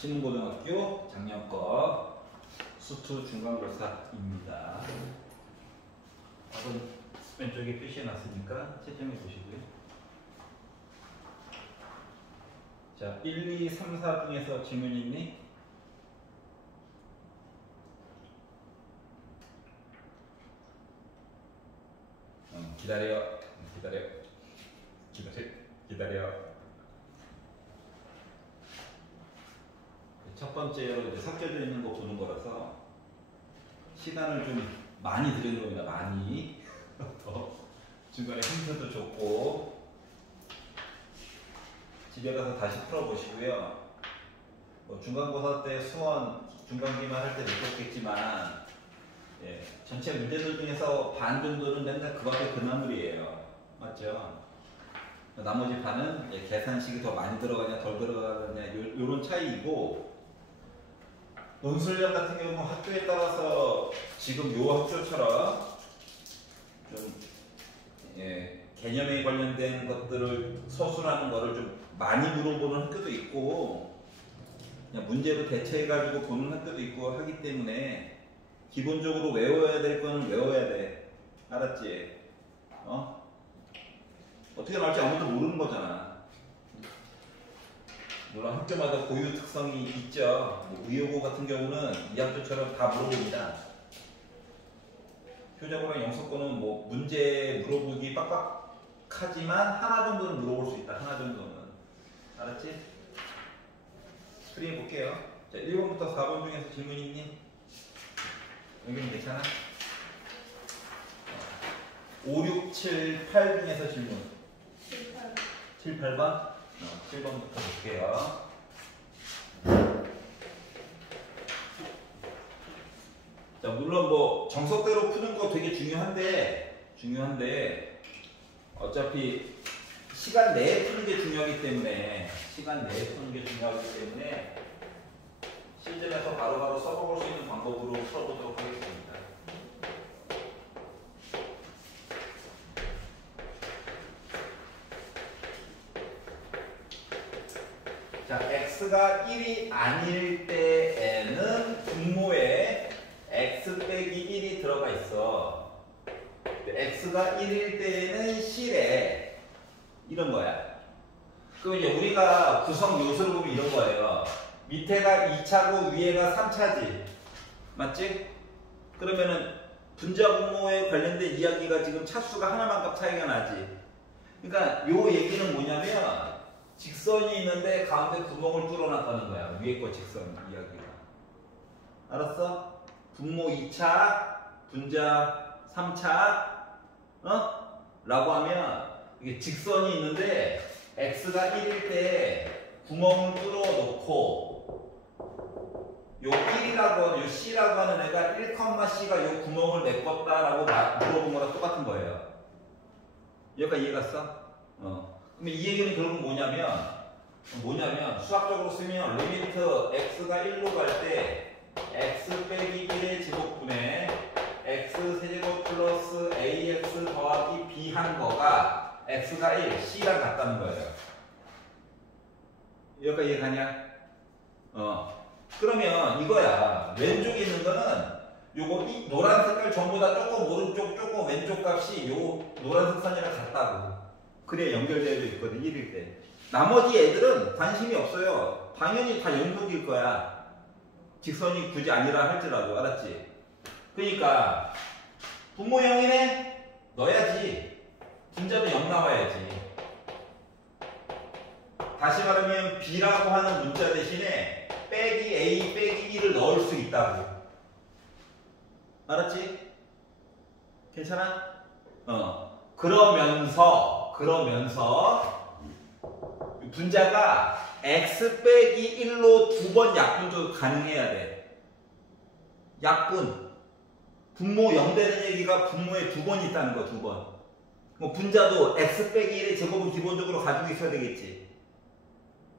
신흥고등학교 작년 거 수투 중간고사입니다. 답은 왼쪽에 표시해 놨으니까 채점해 보시고요. 자, 1, 2, 3, 4 중에서 질문 있니? 기다려. 첫 번째로 이제 섞여져 있는 거 보는 거라서 시간을 좀 많이 들이는 겁니다. 많이. 더 중간에 힌트도 줬고 집에 가서 다시 풀어보시고요. 뭐 중간고사 때 수원 중간기말 할 때 느꼈겠지만 예, 전체 문제들 중에서 반 정도는 맨날 그 밖에 그나물이에요. 맞죠? 나머지 반은 예, 계산식이 더 많이 들어가냐 덜 들어가냐 요런 차이이고, 논술량 같은 경우는 학교에 따라서 지금 요 학교처럼 좀 예, 개념에 관련된 것들을 서술하는 거를 좀 많이 물어보는 학교도 있고 그냥 문제로 대체해가지고 보는 학교도 있고 하기 때문에 기본적으로 외워야 될 거는 외워야 돼. 알았지? 어떻게 나올지 아무도 모르는 거잖아. 물론 학교마다 고유 특성이 있죠. 뭐 의여고 같은 경우는 이 학교처럼 다 물어봅니다. 효자고랑 영서고는 뭐 문제 물어보기 빡빡하지만 하나 정도는 물어볼 수 있다. 하나 정도는. 알았지? 스크린 볼게요. 자, 1번부터 4번 중에서 질문 있니? 여기는 괜찮아? 5, 6, 7, 8 중에서 질문. 7, 8번? 7번부터 볼게요. 자, 물론 뭐 정석대로 푸는 거 되게 중요한데 어차피 시간 내에 푸는 게 중요하기 때문에 실전에서 바로바로 써볼 수 있는 방법으로 풀어보도록 하겠습니다. 자, x가 1이 아닐 때에는 분모에 x 빼기 1이 들어가 있어. x가 1일 때에는 실에 이런 거야. 그럼 이제 우리가 구성 요소를 보면 이런 거예요. 밑에가 2차고 위에가 3차지. 맞지? 그러면은 분자 분모에 관련된 이야기가 지금 차수가 하나만큼 차이가 나지. 그러니까 요 얘기는 뭐냐면 직선이 있는데 가운데 구멍을 뚫어놨다는 거야. 위에 거 직선 이야기가. 알았어? 분모 2차, 분자 3차, 라고 하면 이게 직선이 있는데 x가 1일 때 구멍을 뚫어 놓고 요 1이라고 요 c라고 하는 애가 1,c가 요 구멍을 메꿨다라고 물어본 거랑 똑같은 거예요. 여기까지 이해 갔어? 그럼 이 얘기는 결국 뭐냐면 수학적으로 쓰면 리미트 x가 1로 갈 때 x 빼기 1의 제곱분에 x 세제곱 플러스 ax 더하기 b 한 거가 x가 1, c랑 같다는 거예요. 여기까지 이해 가냐? 그러면 이거야. 왼쪽에 있는 거는 요거 이 노란 색깔 전부 다 조금 오른쪽 조금 왼쪽 값이 요 노란색 선이랑 같다고. 그래 연결되어 있거든 1일 때. 나머지 애들은 관심이 없어요. 당연히 다 연속일 거야. 직선이 굳이 아니라 할지라도. 알았지? 그러니까 분모형이네? 넣어야지. 분자도 0 나와야지. 다시 말하면 b라고 하는 문자 대신에 빼기 a 빼기 1을 넣을 수 있다고. 알았지? 괜찮아? 그러면서 분자가 x 빼기 1로 두 번 약분도 가능해야 돼. 약분. 분모 0 되는 얘기가 분모에 두 번 있다는 거, 두 번. 뭐 분자도 x 빼기 1의 제곱은 기본적으로 가지고 있어야 되겠지.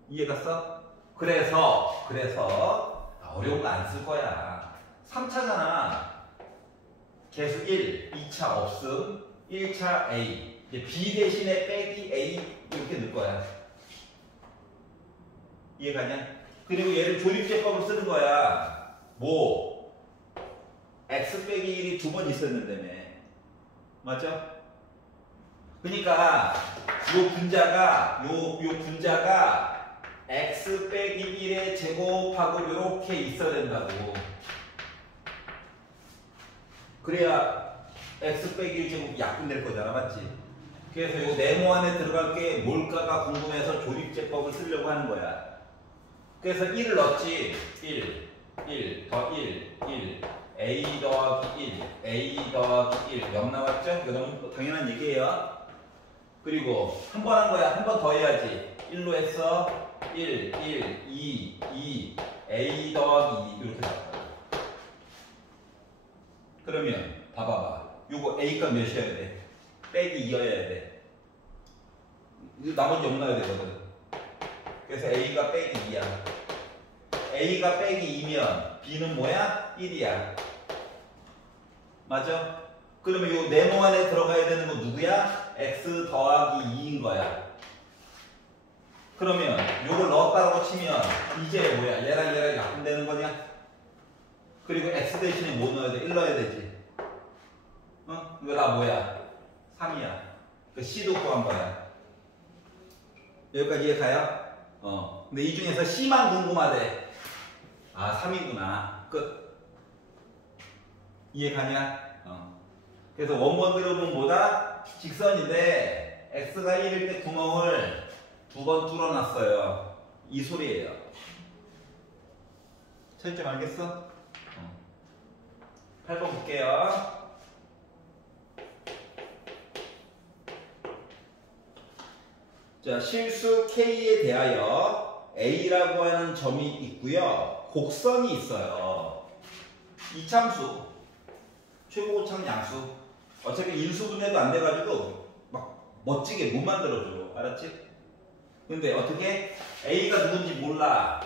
이해 갔어? 그래서 어려운 거 안 쓸 거야. 3차잖아. 계수 1, 2차 없음, 1차 a. 이제 b 대신에 빼기 a 이렇게 넣을 거야. 이해 가냐? 그리고 얘를 조립제법을 쓰는 거야. 뭐 x 빼기 1이 두 번 있었는다며. 맞죠? 그러니까 요 분자가 x 빼기 1의 제곱하고 요렇게 있어야 된다고. 그래야 x 빼기 1 제곱이 약분될 거잖아. 맞지? 그래서 요 네모 안에 들어갈 게 뭘까가 궁금해서 조립제법을 쓰려고 하는 거야. 그래서 1을 넣었지. 1 더 1 a 더하기 1 a 더하기 1 0 나왔죠? 이거 너무 당연한 얘기예요. 그리고 한 번 한 거야. 한 번 더 해야지. 1로 했어. 1 2 a 더하기 2 이렇게 나왔다. 그러면 봐봐봐. 요거 a가 몇이어야 돼? 빼기 2여야 돼. 나머지 0 나야 되거든. 그래서 a가 빼기 2야. a가 빼기 2면 b는 뭐야? 1이야. 맞아? 그러면 요 네모 안에 들어가야 되는 거 누구야? x 더하기 2인 거야. 그러면 요걸 넣었다고 치면 이제 뭐야? 얘랑 약분되는 거냐? 그리고 x 대신에 뭐 넣어야 돼? 1 넣어야 되지. 어? 이거 다 뭐야? 3이야. 그 c도 구한 거야. 여기까지 이해 가요? 근데 이 중에서 c만 궁금하대. 아, 3이구나. 끝. 이해 가냐? 그래서 원본 드러분보다 직선인데 x가 1일 때 구멍을 두 번 뚫어놨어요. 이 소리예요. 차이점 알겠어? 8번 볼게요. 자, 실수 K에 대하여 A라고 하는 점이 있고요. 곡선이 있어요. 이참수, 최고고착 양수. 어차피 인수분해도 안 돼가지고 막 멋지게 못 만들어줘. 알았지? 근데 어떻게? A가 누군지 몰라.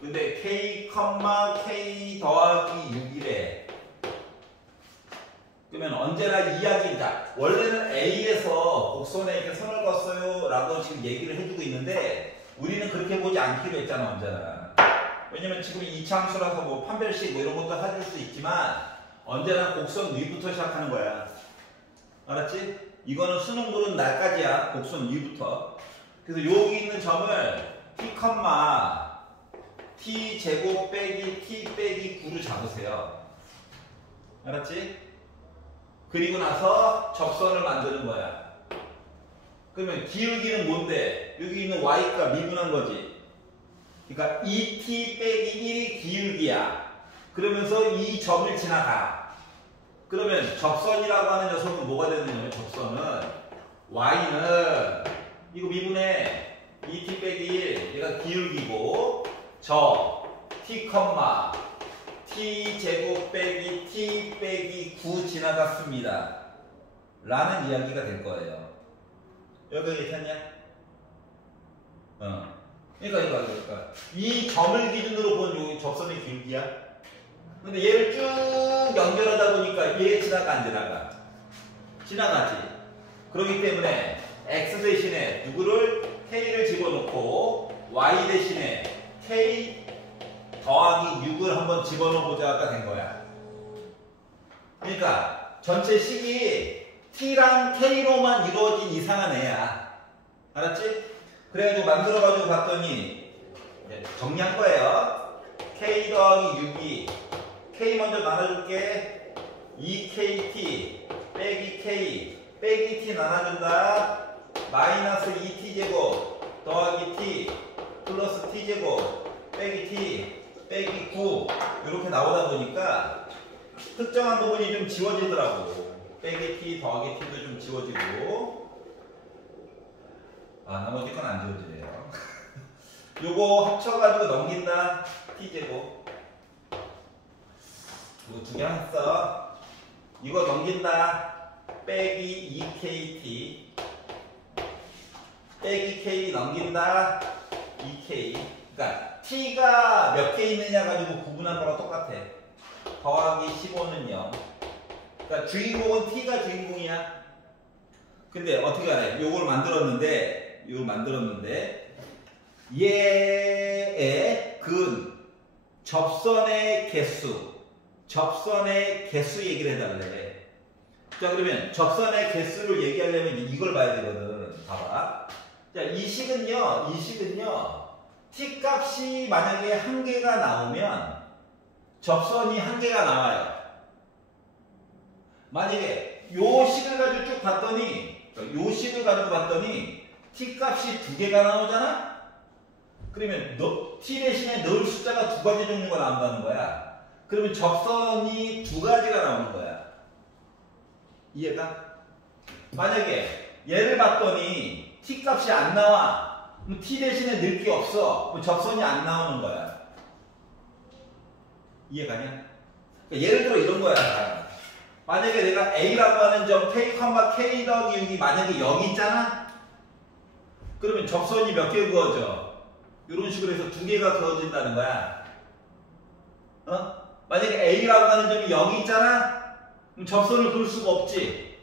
근데 K, K 더하기 6이래. 그러면 언제나 이야기다. 원래는 A에서 곡선에 이렇게 선을 그었어요 라고 지금 얘기를 해주고 있는데 우리는 그렇게 보지 않기로 했잖아. 언제나. 왜냐면 지금 이차함수라서 뭐 판별식 뭐 이런 것도 해줄 수 있지만 언제나 곡선 위부터 시작하는 거야. 알았지? 이거는 수능 보는 날까지야. 곡선 위부터. 그래서 여기 있는 점을 t, t 제곱 빼기 t 빼기 9를 잡으세요. 알았지? 그리고 나서 접선을 만드는 거야. 그러면 기울기는 뭔데? 여기 있는 y가 미분한 거지. 그러니까 2t 빼기 1이 기울기야. 그러면서 이 점을 지나가. 그러면 접선이라고 하는 녀석은 뭐가 되느냐면 접선은 y는 이거 미분해 2t 빼기 1 얘가 기울기고 저 t, t 제곱 빼기 t 빼기 9 지나갔습니다. 라는 이야기가 될 거예요. 여기까지 괜찮냐? 그러니까 이 점을 기준으로 본 이 접선의 기울기야. 근데 얘를 쭉 연결하다 보니까 얘 지나가 안 지나가? 지나가지. 그렇기 때문에 x 대신에 누구를? k를 집어넣고 y 대신에 k 더하기 6을 한번 집어넣어보자가 된 거야. 그러니까 전체 식이 t랑 k로만 이루어진 이상한 애야. 알았지? 그래가지고 만들어가지고 봤더니 정리한 거예요. k 더하기 6이 k 먼저 나눠줄게. 2kt 빼기 k 빼기 t 나눠준다. 마이너스 2t 제곱 더하기 t 플러스 t 제곱 빼기 t 빼기 9 이렇게 나오다 보니까 특정한 부분이 좀 지워지더라고. 빼기 t 더하기 t도 좀 지워지고 나머지 건 안 지워지네요. 요거 합쳐가지고 넘긴다. t 제곱 이거 두 개 했어. 이거 넘긴다. 빼기 2kt 빼기 k 넘긴다. 2k. 그러니까 t가 몇 개 있느냐 가지고 구분한 거랑 똑같아. 더하기 15는 0. 그러니까 주인공은 t가 주인공이야. 근데 어떻게 하래? 요걸 만들었는데 얘의 접선의 개수 얘기를 해달래. 자, 그러면 접선의 개수를 얘기하려면 이걸 봐야 되거든. 봐봐. 자, 이 식은요, t 값이 만약에 1개가 나오면 접선이 1개가 나와요. 만약에 요 식을 가지고 쭉 봤더니, t 값이 2개가 나오잖아? 그러면 t 대신에 넣을 숫자가 2가지 종류가 나온다는 거야. 그러면 접선이 2가지가 나오는 거야. 이해가? 만약에 얘를 봤더니 t 값이 안 나와. 그럼 t 대신에 넣을 게 없어. 그럼 접선이 안 나오는 거야. 이해가냐? 그러니까 예를 들어 이런 거야. 만약에 내가 a라고 하는 점 k, k 더하기 6이 만약에 0이 있잖아? 그러면 접선이 몇 개 그어져? 이런 식으로 해서 2개가 그어진다는 거야. 만약에 a라고 하는 점이 0이 있잖아? 그럼 접선을 그을 수가 없지.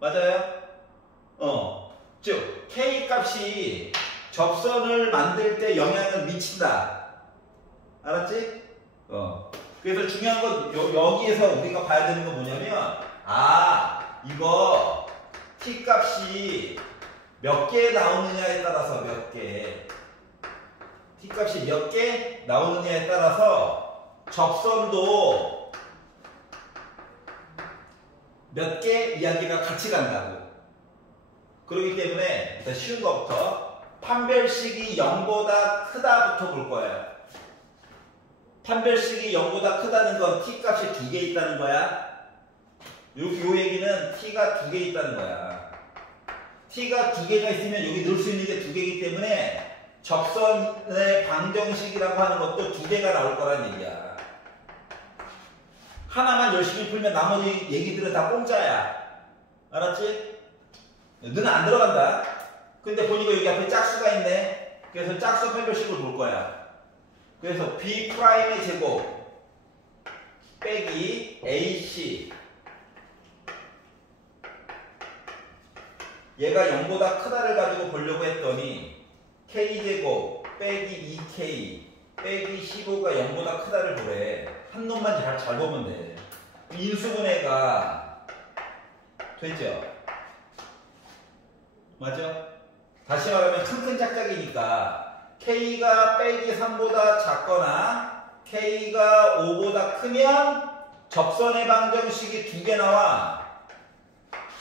맞아요? 즉 k 값이 접선을 만들 때 영향을 미친다. 알았지? 그래서 중요한 건 여기에서 우리가 봐야 되는 건 뭐냐면, 이거 t 값이 몇 개 나오느냐에 따라서 t 값이 몇 개 나오느냐에 따라서 접선도 몇 개 이야기가 같이 간다고. 그렇기 때문에 일단 쉬운 것부터 판별식이 0보다 크다부터 볼 거예요. 판별식이 0보다 크다는 건 t 값이 2개 있다는 거야. 요 얘기는 t가 2개 있다는 거야. t가 2개가 있으면 여기 넣을 수 있는 게 2개이기 때문에 접선의 방정식이라고 하는 것도 2개가 나올 거란 얘기야. 하나만 열심히 풀면 나머지 얘기들은 다 공짜야. 알았지? 너는 안 들어간다. 근데 보니까 여기 앞에 짝수가 있네. 그래서 짝수 판별식을 볼 거야. 그래서 b'의 제곱 빼기 ac, 얘가 0보다 크다를 가지고 보려고 했더니 k제곱 빼기 2k 빼기 15가 0보다 크다를 보래. 한 놈만 잘 보면 돼. 인수분해가 되죠? 맞죠? 다시 말하면 큰 짝짝이니까 k가 빼기 3보다 작거나 k가 5보다 크면 접선의 방정식이 2개 나와.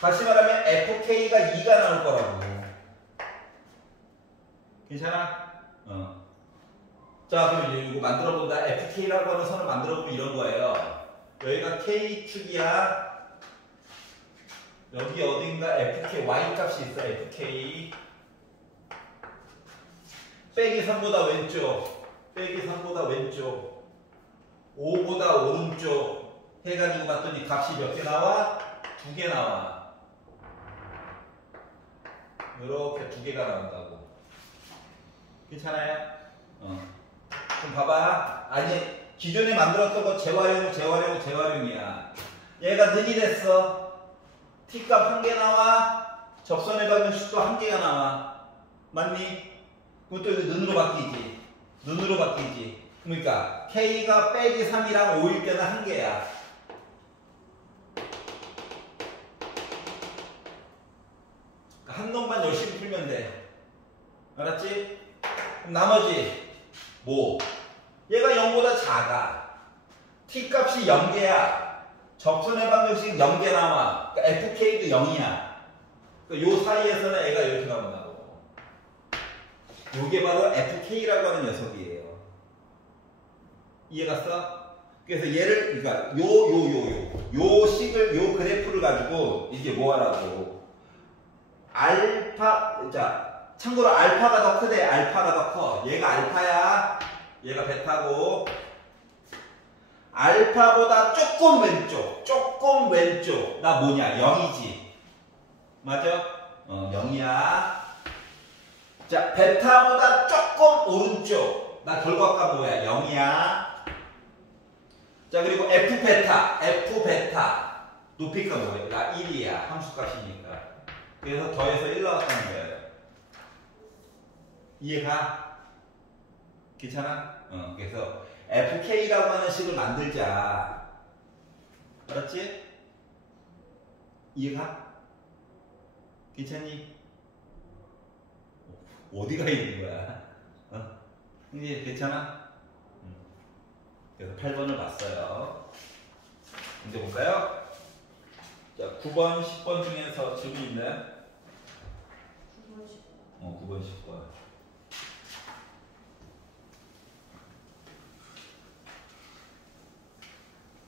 다시 말하면 fk가 2가 나올 거라고. 괜찮아? 자, 그럼 이제 이거 만들어본다. fk라고 하는 선을 만들어보면 이런 거예요. 여기가 k축이야. 여기 어딘가 fk, y값이 있어. fk 빼기 3보다 왼쪽, 빼기 3보다 왼쪽, 5보다 오른쪽 해가지고 봤더니 값이 몇 개 나와? 2개 나와. 이렇게 2개가 나온다고. 괜찮아요? 그럼 봐봐. 아니, 기존에 만들었던 거 재활용이야. 얘가 는이 됐어. t값 1개 나와. 접선의 방정식도 1개가 나와. 맞니? 그것도 이거 는으로 바뀌지. 그러니까 k가 빼기 3이랑 5일 때는 1개야. 한 놈만 열심히 풀면 돼. 알았지? 그럼 나머지 뭐? 얘가 0보다 작아. t 값이 0개야. 접선의 방정식 0개 나와. 그러니까 fk도 0이야. 그러니까 요 사이에서는 애가 이렇게 나온다고. 요게 바로 fk라고 하는 녀석이에요. 이해갔어? 그래서 얘를, 그러니까 요 식을, 요 그래프를 가지고 이게 뭐 하라고. 자, 참고로 알파가 더 크대. 알파가 더 커. 얘가 알파야. 얘가 베타고. 알파보다 조금 왼쪽. 나 뭐냐? 0이지. 맞아? 0이야. 자, 베타보다 조금 오른쪽. 나 결과값 뭐야? 0이야. 자, 그리고 F베타. 높이가 뭐예요? 나 1이야. 함수값이니까. 그래서 더해서 1 나왔다는 거예요. 이해가? 괜찮아? 그래서 FK라고 하는 식을 만들자. 알았지? 이해가? 괜찮니? 어디가 있는 거야? 이제 괜찮아? 그래서 8번을 봤어요. 문제 볼까요? 자, 9번, 10번 중에서 질문 있나요? 9번, 10번. 9번, 10번.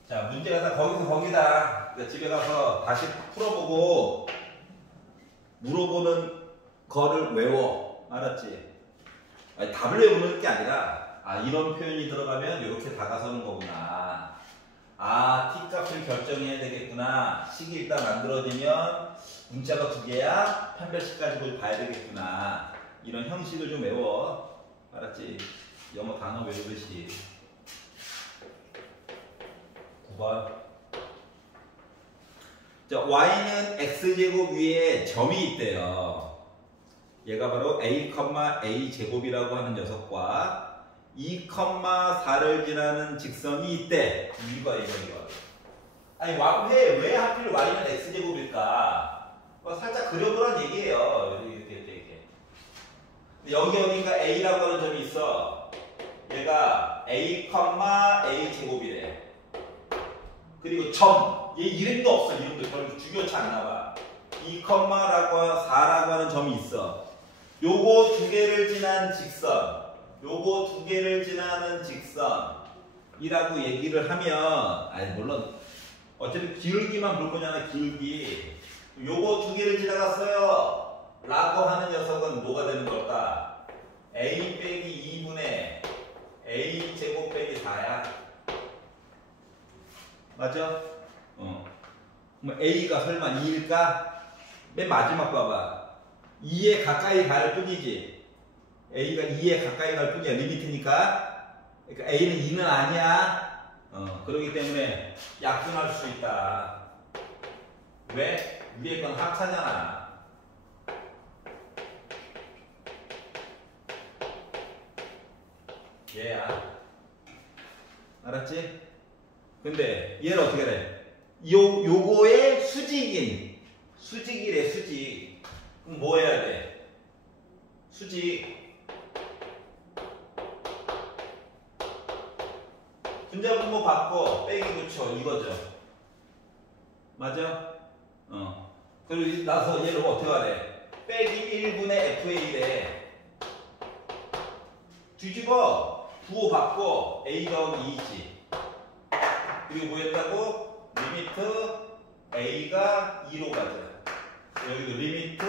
자, 문제가 다 거기서 거기다. 그러니까 집에 가서 다시 풀어보고 물어보는 거를 외워. 알았지? 아니, 답을 외우는 게 아니라 이런 표현이 들어가면 이렇게 다가서는 거구나. t값을 결정해야 되겠구나. 식이 일단 만들어지면 문자가 2개야. 판별식 가지고 봐야 되겠구나. 이런 형식을 좀 외워. 알았지? 영어 단어 외우듯이. 9번. 자, y는 x제곱 위에 점이 있대요. 얘가 바로 a, a 제곱이라고 하는 녀석과 2,4를 지나는 직선이 있대. 이거. 아니, 왜 하필 y는 x제곱일까? 살짝 그려보란 얘기예요. 이렇게. 여기 어딘가 a라고 하는 점이 있어. 얘가 a, a 제곱이래. 그리고 점. 얘 이름도 없어. 이름도 별로 중요치 않나 봐. 2,4라고 하는 점이 있어. 요거 2개를 지난 직선. 요거 2개를 지나는 직선이라고 얘기를 하면, 물론 어차피 기울기만 볼 거잖아. 기울기. 요거 2개를 지나갔어요 라고 하는 녀석은 뭐가 되는 걸까? a 빼기 2분의 a 제곱 빼기 4야. 맞아? 뭐 a가 설마 2일까? 맨 마지막 봐봐. 2에 가까이 갈 뿐이지. a가 2에 가까이 갈 뿐이야. 리미트니까. 그러니까 a는 2는 아니야. 그렇기 때문에 약분할 수 있다. 왜? 위에 건 합차잖아. 얘야. 알았지? 근데 얘는 어떻게 돼? 요거의 수직이래, 수직. 그럼 뭐 해야 돼? 수직. 분자분모 바꿔, 빼기 붙여, 이거죠. 맞아? 그리고 나서 얘를 어떻게 하래? 빼기 1분의 FA래. 뒤집어, 부호 바꿔, A 더하기 2지. 그리고 뭐 했다고? 리미트 A가 2로 가자. 여기도 리미트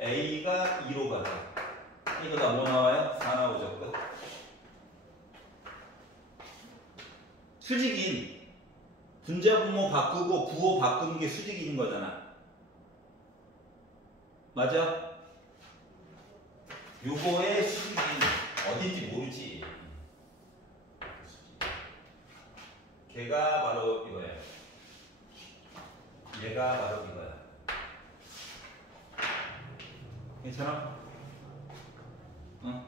A가 2로 가자. 이거 다 뭐 나와요? 4 나오죠. 끝. 수직인 분자분모 바꾸고 부호 바꾸는 게 수직인 거잖아. 맞아? 요거의 수직인 어딘지 모르지. 걔가 바로 이거야. 얘가 바로 이거야. 괜찮아? 응?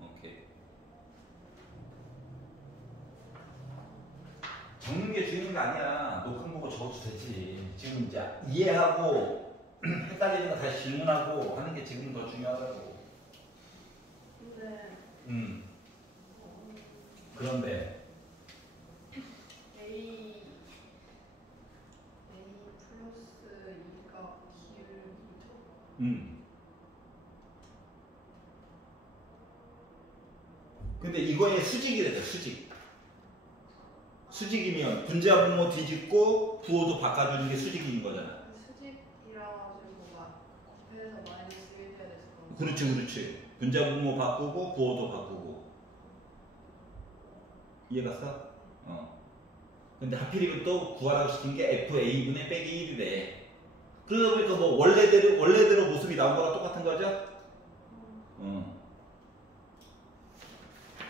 오케이. 적는 게 중요한 거 아니야. 녹음 보고 적어도 되지. 지금 이제 이해하고 헷갈리는 거 다시 질문하고 하는 게 지금 더 중요하다고. 근데 그런데 A 플러스 2가 기울기죠? 근데 이거의 수직이래요. 수직이면 분자분모 뒤집고 부호도 바꿔주는 게 수직인 거잖아. 수직이라 가지고 막 곱해서 마이너스 1 해야 돼서 그렇지. 분자분모 바꾸고 부호도 바꾸고. 이해갔어? 근데 하필이면 또 구하라고 시킨 게 FA분의 빼기 1이래. 그러다 보니까 뭐 원래대로 모습이 나온 거랑 똑같은 거죠?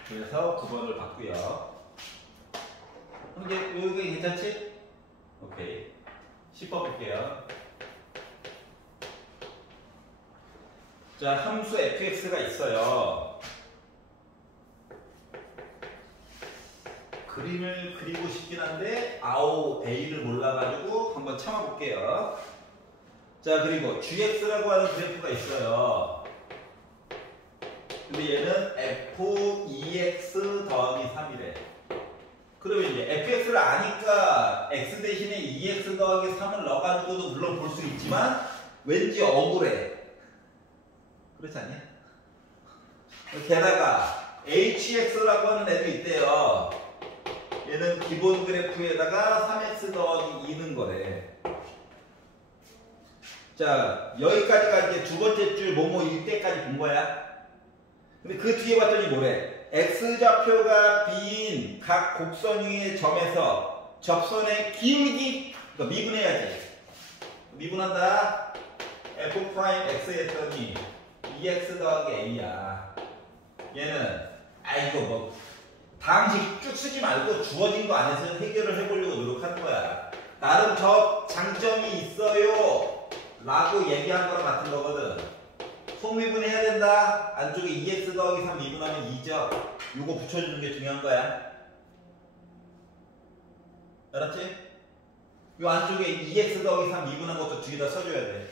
그래서 9번을 봤고요. 이제 여기 괜찮지? 오케이. 10번 볼게요. 자, 함수 fx가 있어요. 그림을 그리고 싶긴 한데 아오 A를 몰라가지고 한번 참아볼게요. 자, 그리고 GX라고 하는 그래프가 있어요. 근데 얘는 F2X 더하기 3이래. 그러면 이제 fx를 아니까 x 대신에 2x 더하기 3을 넣어가지고도 물론 볼 수 있지만 왠지 억울해. 그렇지 않냐? 게다가 hx라고 하는 애도 있대요. 얘는 기본 그래프에다가 3x 더하기 2는 거래. 자, 여기까지가 이제 두 번째 줄 뭐뭐일 때까지 본 거야. 근데 그 뒤에 봤더니 뭐래? x좌표가 b인 각 곡선 위의 점에서 접선의 기울기, 그러니까 미분해야지. 미분한다. f'x 했더니 2x 더하기 a야. 얘는 이거 뭐 다항식 쭉 쓰지 말고 주어진 거 안에서 해결을 해보려고 노력하는 거야. 나름 저 장점이 있어요 라고 얘기한 거랑 같은 거거든. 속미분해야 된다. 안쪽에 2x 더하기 3 미분하면 2죠. 요거 붙여주는 게 중요한 거야. 알았지? 요 안쪽에 2x 더하기 3 미분한 것도 뒤에다 써줘야 돼.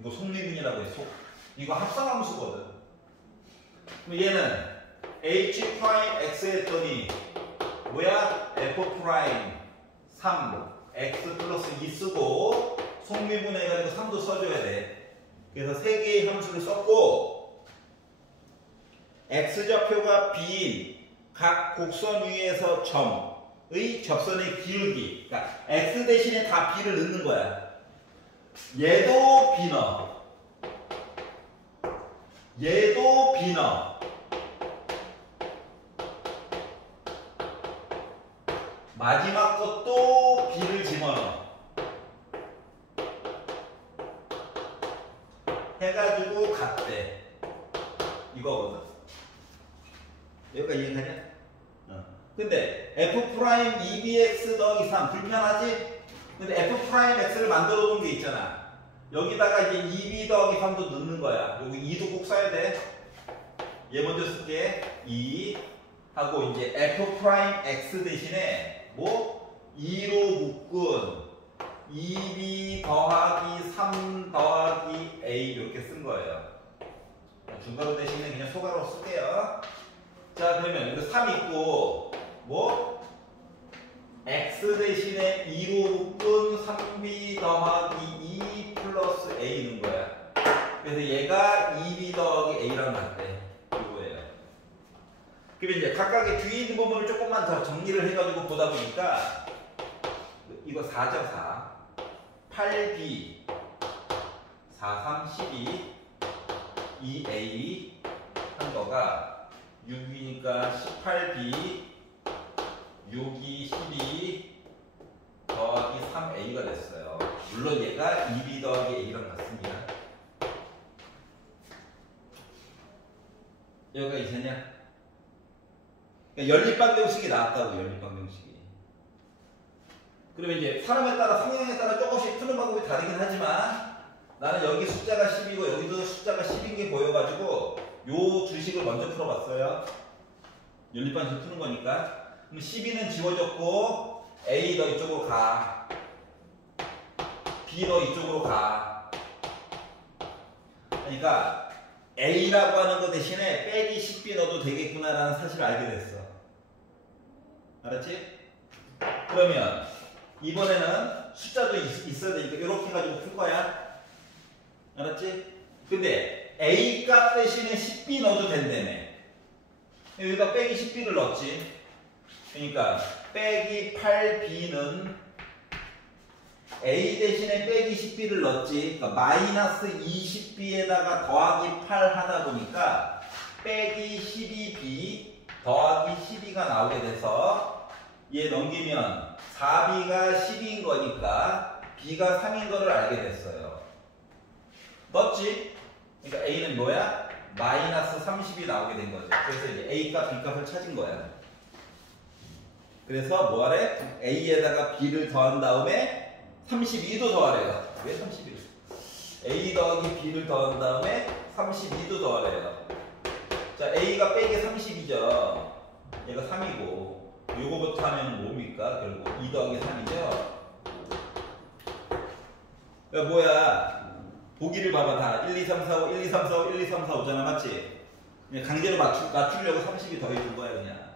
이거 속미분이라고 해. 속. 이거 합성함수거든. 그럼 얘는 h 프라임 x 했더니 뭐야? f 프라임 3 x 플러스 2 쓰고 속미분해가지고 3도 써줘야 돼. 그래서 세 개의 함수를 썼고 x좌표가 b인 각 곡선 위에서 점의 접선의 기울기, 그러니까 x 대신에 다 b를 넣는 거야. 얘도 b 넣어, 얘도 b 넣어, 마지막 것도 b를 집어넣어 해가지고 같대. 이거거든. 여기까지 이해가냐? 근데 f' 2bx 더하기 3 불편하지? 근데 f'(x를 만들어 놓은 게 있잖아. 여기다가 이제 2b 더하기 3도 넣는 거야. 여기 2도 꼭 써야 돼. 얘 먼저 쓸게. 2 하고 이제 f'(x) 대신에 뭐 2로 묶은 2b 더하기 3 더하기 a 이렇게 쓴 거예요. 중괄호 대신에 그냥 소괄호 쓸게요. 자, 그러면 여기 3 있고 뭐 x 대신에 2로 묶은 3b 더하기 2 플러스 a 는 거야. 그래서 얘가 2b 더하기 a랑 같대. 이거예요. 그럼 이제 각각의 뒤에 있는 부분을 조금만 더 정리를 해가지고 보다 보니까 이거 4죠. 4 8b 4, 3, 12 2a 한 거가 6이니까 18b 6이 12 더하기 3a가 됐어요. 물론 얘가 2b 더하기 a랑 같습니다. 여기가 이제냐? 그러니까 연립방정식이 나왔다고. 연립방정식이. 그러면 이제 사람에 따라 성향에 따라 조금씩 푸는 방법이 다르긴 하지만 나는 여기 숫자가 10이고 여기도 숫자가 10인 게 보여가지고 요 두 식을 먼저 풀어봤어요. 연립방정식 푸는 거니까. 그럼 12는 지워졌고 A 너 이쪽으로 가, B 너 이쪽으로 가. 그러니까 A라고 하는 거 대신에 빼기 10B 넣어도 되겠구나라는 사실을 알게 됐어. 알았지? 그러면 이번에는 숫자도 있어야 되니까 이렇게 해가지고 풀 거야. 알았지? 근데 A 값 대신에 10B 넣어도 된다며. 여기다 빼기 10B를 넣었지. 그러니까 빼기 8B는 A 대신에 빼기 10B를 넣었지. 그러니까 마이너스 20B에다가 더하기 8 하다 보니까 빼기 12B 더하기 12가 나오게 돼서 얘 넘기면 4B가 10인 거니까 B가 3인 거를 알게 됐어요. 넣었지? 그러니까 A는 뭐야? 마이너스 30이 나오게 된 거죠. 그래서 이제 A값, B값을 찾은 거야. 그래서 뭐하래? A에다가 B를 더한 다음에 32도 더하래요. 왜 31? A 더하기 B를 더한 다음에 32도 더하래요. 자, A가 빼기 30이죠. 얘가 3이고 요거부터 하면 뭡니까? 결국 2 더하기 3이죠? 야, 뭐야? 보기를 봐봐. 다 1, 2, 3, 4, 5, 1, 2, 3, 4, 5, 1, 2, 3, 4, 5잖아. 맞지? 그냥 강제로 맞추려고 30이 더해준 거야, 그냥.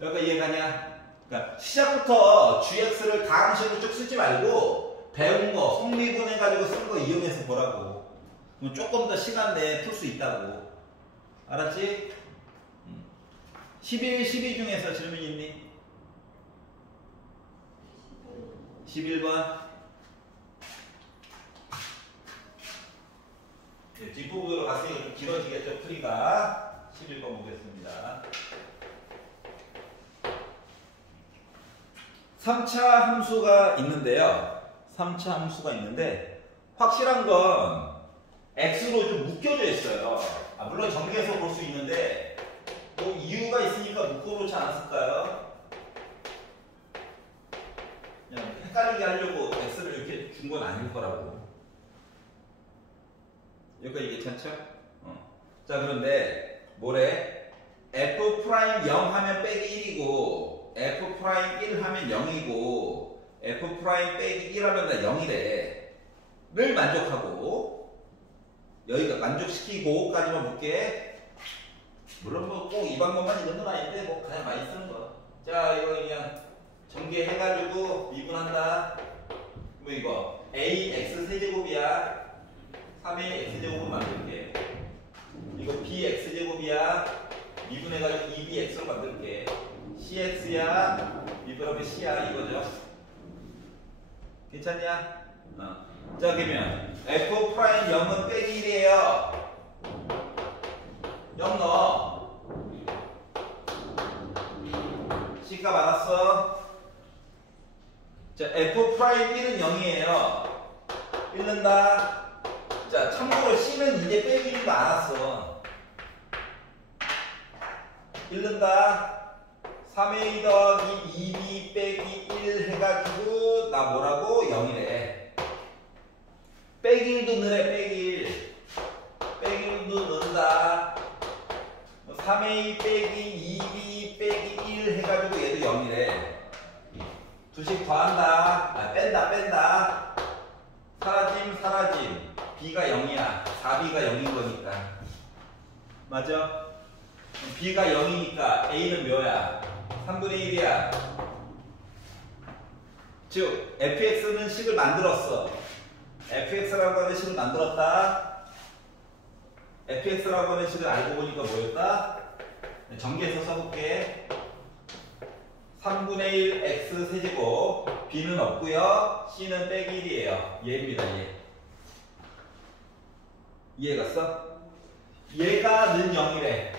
여기가 이해가냐? 그러니까 시작부터 gx를 다항식으로 쭉 쓰지 말고 배운 거, 성미분해가지고 쓴 거 이용해서 보라고. 그럼 조금 더 시간 내에 풀 수 있다고. 알았지? 11, 12 중에서 질문 있니? 11번. 네, 뒷부분으로 갔으니까 좀 길어지겠죠, 풀이가. 11번 보겠습니다. 3차 함수가 있는데요. 3차 함수가 있는데 확실한 건 x로 좀 묶여져 있어요. 물론 전개해서 볼 수 있는데 뭐 이유가 있으니까 묶어놓지 않았을까요? 그냥 헷갈리게 하려고 x를 이렇게 준 건 아닐 거라고. 여기가 이게 괜찮죠? 자, 그런데 뭐래? f 프라임 0 하면 빼기 1이고 f 프라임 1 하면 0이고 f 프라임 빼기 1 하면 다 0이래. 를 만족하고 여기가 만족시키고까지만 볼게. 물론 뭐 꼭 이 방법만 있는 건 아닌데 뭐 그냥 많이 쓰는 거. 자, 이거 그냥 전개해가지고 미분한다. 뭐 이거 ax 세제곱이야. 3의 x제곱을 만들게. 이거 bx제곱이야. 미분해가지고 2bx로 만들게. cx야. 미분하면 c야 이거죠. 괜찮냐? 자, 그러면 f 프라임 0은 빼기 1이에요. 0 넣어. c가 많았어. 자, f 프라임 1은 0이에요. 1 넣는다. 자, 참고로 c는 이제 빼기 1도 안 왔어. 1 넣는다. 3a 더하기 2b 빼기 1 해가지고 나 뭐라고? 0이래. 빼기 1도 넣으래. 빼기 1. 빼기 1도 넣는다. 3a 빼기 2b 빼기 1 해가지고 얘도 0이래. 두씩 더한다. 뺀다. 사라짐. b가 0이야. 4b가 0인 거니까. 맞아? b가 0이니까 a는 몇야? 3분의 1이야. 즉 fx는 식을 만들었어. fx라고 하는 식을 만들었다. fx라고 하는 식을 알고 보니까 뭐였다? 전개해서 써볼게. 3분의 1 x 세제곱. b는 없고요. c는 빼기 1이에요. 얘입니다. 얘. 이해갔어? 얘가 는 0이래.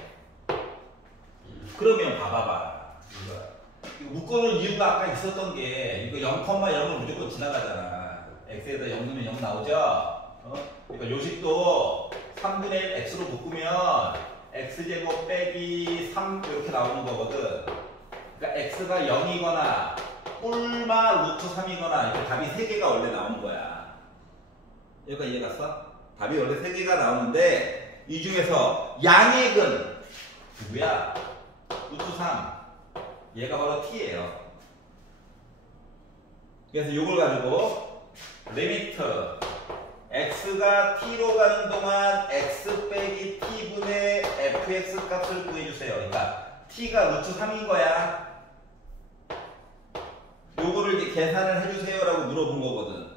그러면 봐봐봐. 이거 묶어놓은 이유가 아까 있었던 게 이거 0,0을 무조건 지나가잖아. x에다 0 넣으면 0 나오죠? 그러니까 요식도 3분의 1 x로 묶으면 x제곱 빼기 3 이렇게 나오는 거거든. 그러니까 x가 0이거나 뿔마 루트 3이거나 이렇게 답이 3개가 원래 나오는 거야. 여기가 이해갔어? 답이 원래 3개가 나오는데 이 중에서 양액은 누구야? 루트 3. 얘가 바로 t예요. 그래서 이걸 가지고 리미트 x가 t로 가는 동안 x 빼기 t분의 fx 값을 구해주세요. 그러니까 t가 루트 3인 거야. 요거를 이제 계산을 해주세요라고 물어본 거거든.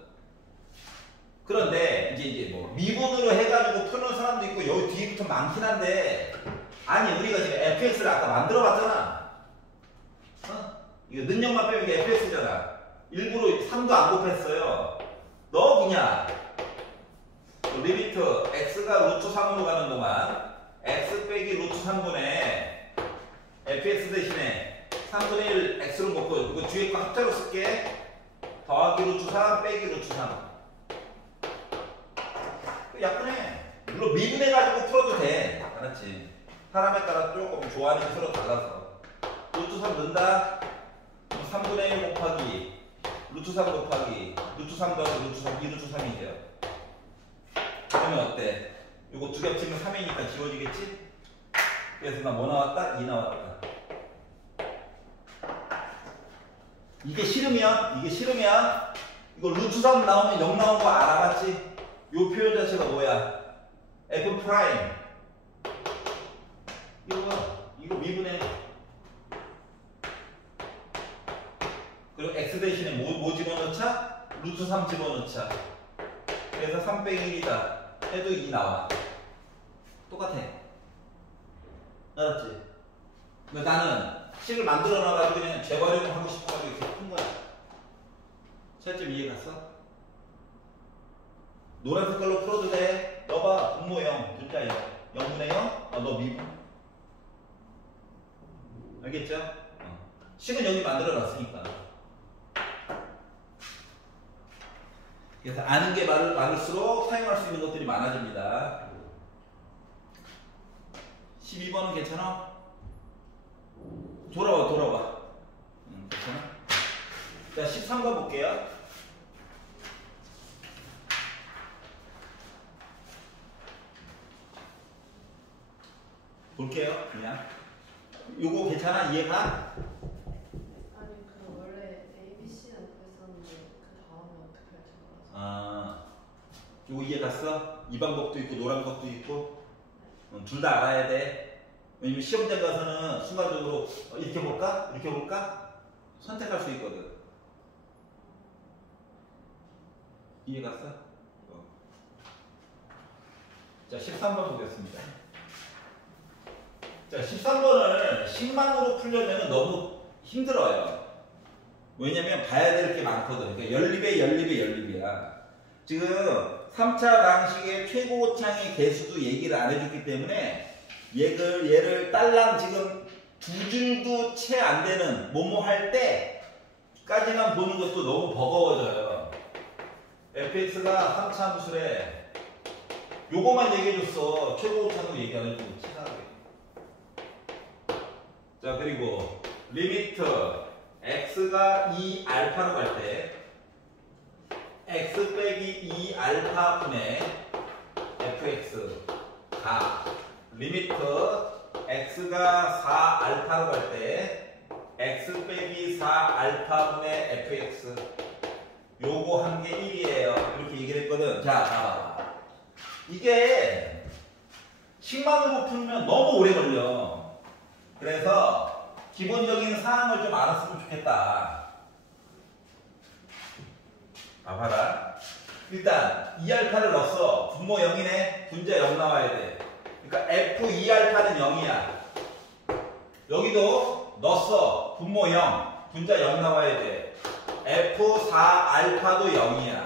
그런데 이제 뭐 미분으로 해가지고 푸는 사람도 있고 여기 뒤부터 많긴 한데 아니 우리가 지금 fx를 아까 만들어 봤잖아. 이거 능력만 빼면 이게 fx잖아. 일부러 3도 안 곱했어요. 너 그냥 리미트 x가 루트 3으로 가는 동안 x 빼기 루트 3분의 fx 대신에 3분의 1 x로 먹고 이거 뒤에 거 합자로 쓸게. 더하기 루트 3 빼기 루트 3. 약분해. 물론 미분해가지고 풀어도 돼. 알았지? 사람에 따라 조금 좋아하는 풀어 달라서. 루트 3 넣는다. 3분의 1 곱하기 루트 3 곱하기 루트 3 더하기 루트 3 2루트 3이 돼요. 그러면 어때? 요거 두 개 합치면 3이니까 지워지겠지? 그래서 나 뭐 나왔다? 2 나왔다. 이게 싫으면 이거 루트 3 나오면 0 나온 거 알아봤지? 요 표현 자체가 뭐야? f 프라임. 이거 봐. 이거 미분해. 그리고 x 대신에 뭐 집어넣자? 루트 3 집어넣자. 그래서 3 빼기 1이다. 해도 2 나와. 똑같아. 알았지? 근데 나는 식을 만들어 놔가지고 그냥 재활용을 하고 싶어가지고 이렇게 푼 거야. 차이점 이해 갔어? 노란 색깔로 풀어도 돼. 너봐. 분모 0, 분자 0. 0분의 0? 너 미분. 알겠죠? 식은 여기 만들어 놨으니까. 그래서 아는 게 많을수록 사용할 수 있는 것들이 많아집니다. 12번은 괜찮아? 돌아와. 괜찮아? 자, 13번 볼게요. 볼게요, 그냥. 요거 괜찮아? 이해가? 아니 그 원래 ABC는 그랬었는데 그 다음에 어떻게 할지 몰라서. 아, 요거 이해 갔어? 이 방법도 있고 노란 것도 있고 둘 다 알아야 돼. 왜냐면 시험장 가서는 순간적으로 이렇게 볼까? 이렇게 볼까? 선택할 수 있거든. 이해 갔어? 자, 13번 보겠습니다. 자, 13번을 식만으로 풀려면 너무 힘들어요. 왜냐면 봐야 될 게 많거든. 그러니까 연립이야. 지금 3차 방식의 최고창의 개수도 얘기를 안 해줬기 때문에 얘를 딸랑 지금 두 줄도 채 안 되는 뭐뭐 할 때까지만 보는 것도 너무 버거워져요. fx가 3차 함수래. 요거만 얘기해줬어. 최고창도 얘기 안 해주고 치사하게. 자, 그리고 리미트 x가 2알파로 갈 때 x 빼기 2알파분의 fx가 리미트 x가 4알파로 갈 때 x 빼기 4알파분의 fx 요거 한 게 1이에요. 이렇게 얘기를 했거든. 자, 봐봐. 이게 식만으로 풀면 너무 오래 걸려. 그래서 기본적인 사항을 좀 알았으면 좋겠다. 봐라. 일단 2알파를 넣었어. 분모 0이네. 분자 0 나와야 돼. 그러니까 F2알파는 0이야. 여기도 넣었어. 분모 0. 분자 0 나와야 돼. F4알파도 0이야.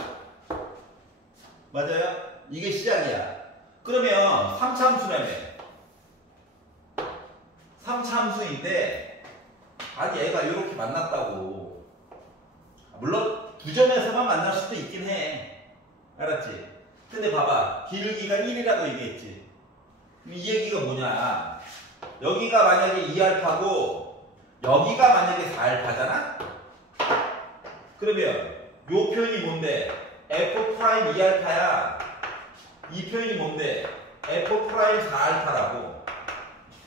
맞아요? 이게 시작이야. 그러면 3차 함수라며. 3차 함수인데 아니 얘가 이렇게 만났다고. 물론 두 점에서만 만날 수도 있긴 해. 알았지? 근데 봐봐. 길기가 1이라고 얘기했지. 이 얘기가 뭐냐. 여기가 만약에 2알파고 여기가 만약에 4알파잖아? 그러면 요 표현이 뭔데? F 프라임 2알파야. 이 표현이 뭔데? F 프라임 4알파라고.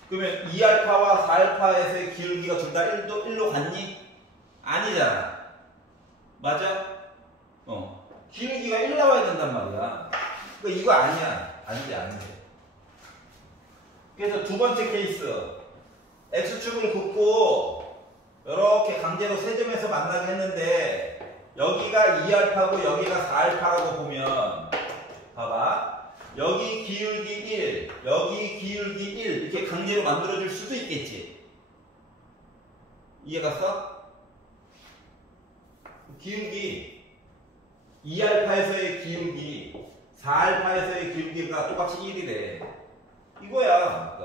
그러면 2알파와 4알파에서의 기울기가 둘 다 1로 갔니? 아니잖아. 맞아? 기울기가 1 나와야 된단 말이야. 그러니까 이거 아니야. 아닌데. 그래서 두 번째 케이스. X축을 긋고 이렇게 강제로 세 점에서 만나게 했는데 여기가 2알파고 여기가 4알파라고 보면 봐봐. 여기 기울기 1, 여기 기울기 1 이렇게 강제로 만들어줄 수도 있겠지. 이해 갔어? 기울기 2알파에서의 기울기 4알파에서의 기울기가 똑같이 1이래. 이거야.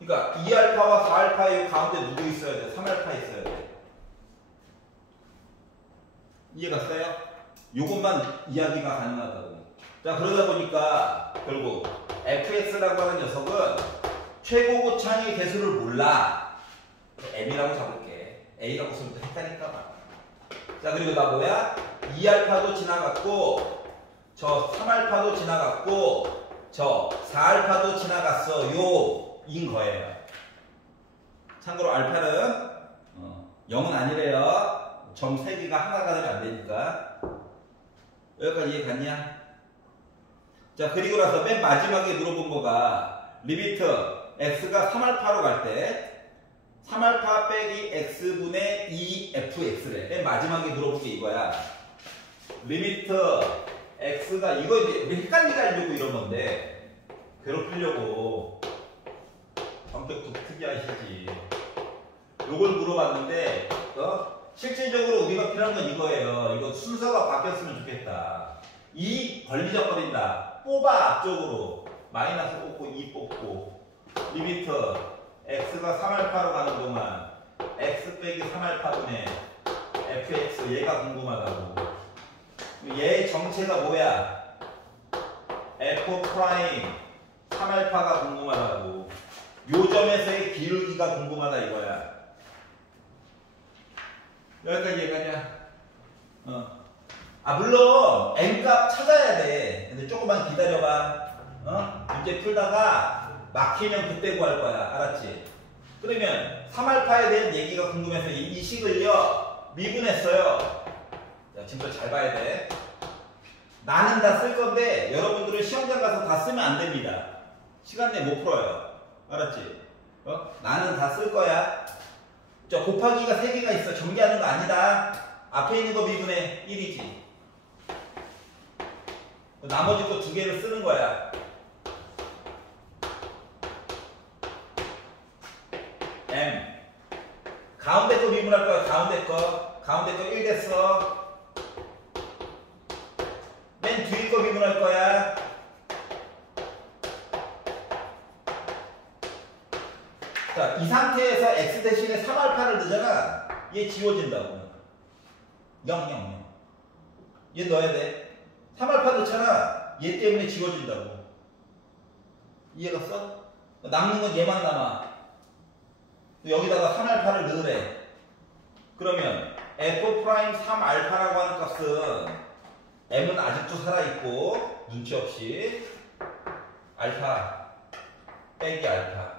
그러니까 2알파와 4알파의 가운데 누구 있어야 돼? 3알파 있어야 돼. 이해 갔어요? 요것만 이야기가 가능하다고. 자, 그러다 보니까 결국 fx라고 하는 녀석은 최고고창의 개수를 몰라. m이라고 잡을게. a라고 쓰면 헷갈릴까 봐. 자, 그리고 나 뭐야? 2알파도 지나갔고 저 3알파도 지나갔고 저 4알파도 지나갔어. 인 거예요. 참고로 알파는 0은 아니래요. 점 3개가 하나가 되면 안 되니까. 여기까지 이해 갔냐? 자, 그리고 나서 맨 마지막에 물어본 거가 리미트 x가 3알파로 갈 때 3알파 빼기 x분의 2fx래. 맨 마지막에 물어본 게 이거야. 리미트 x가 이거 이제 우리 헷갈리게 하려고 이런 건데 괴롭히려고 성격도 특이하시지. 요걸 물어봤는데 실질적으로 우리가 필요한 건 이거예요. 이거 순서가 바뀌었으면 좋겠다. 2 걸리적거린다. 뽑아 앞쪽으로 마이너스 뽑고 2 뽑고 리미트 x가 3알파로 가는 동안 x 빼기 3알파분의 fx 얘가 궁금하다고. 얘의 정체가 뭐야? f 프라임 3알파가 궁금하다고. 요 점에서의 기울기가 궁금하다 이거야. 여기까지 얘기하냐? 물론 n값 찾아야 돼. 근데 조금만 기다려봐. 문제 풀다가 막히면 그때 구할 거야. 알았지? 그러면 3알파에 대한 얘기가 궁금해서 이 식을요 미분했어요. 자, 지금 잘 봐야 돼. 나는 다 쓸 건데 여러분들은 시험장 가서 다 쓰면 안 됩니다. 시간 내에 못 풀어요. 알았지? 나는 다 쓸 거야. 저 곱하기가 3개가 있어. 전개하는 거 아니다. 앞에 있는 거 미분의 1이지. 나머지 거 2개를 쓰는 거야. M. 가운데 거 미분할 거야. 가운데 거. 가운데 거 1 됐어. 맨 뒤에 거 미분할 거야. 자, 이 상태에서 x 대신에 3알파를 넣잖아. 얘 지워진다고. 0, 0, 0. 얘 넣어야 돼. 3알파 넣잖아. 얘 때문에 지워진다고. 이해갔어? 남는 건 얘만 남아. 여기다가 3알파를 넣으래. 그러면 f 프라임 3알파라고 하는 값은 m은 아직도 살아있고 눈치 없이 알파 빼기 알파.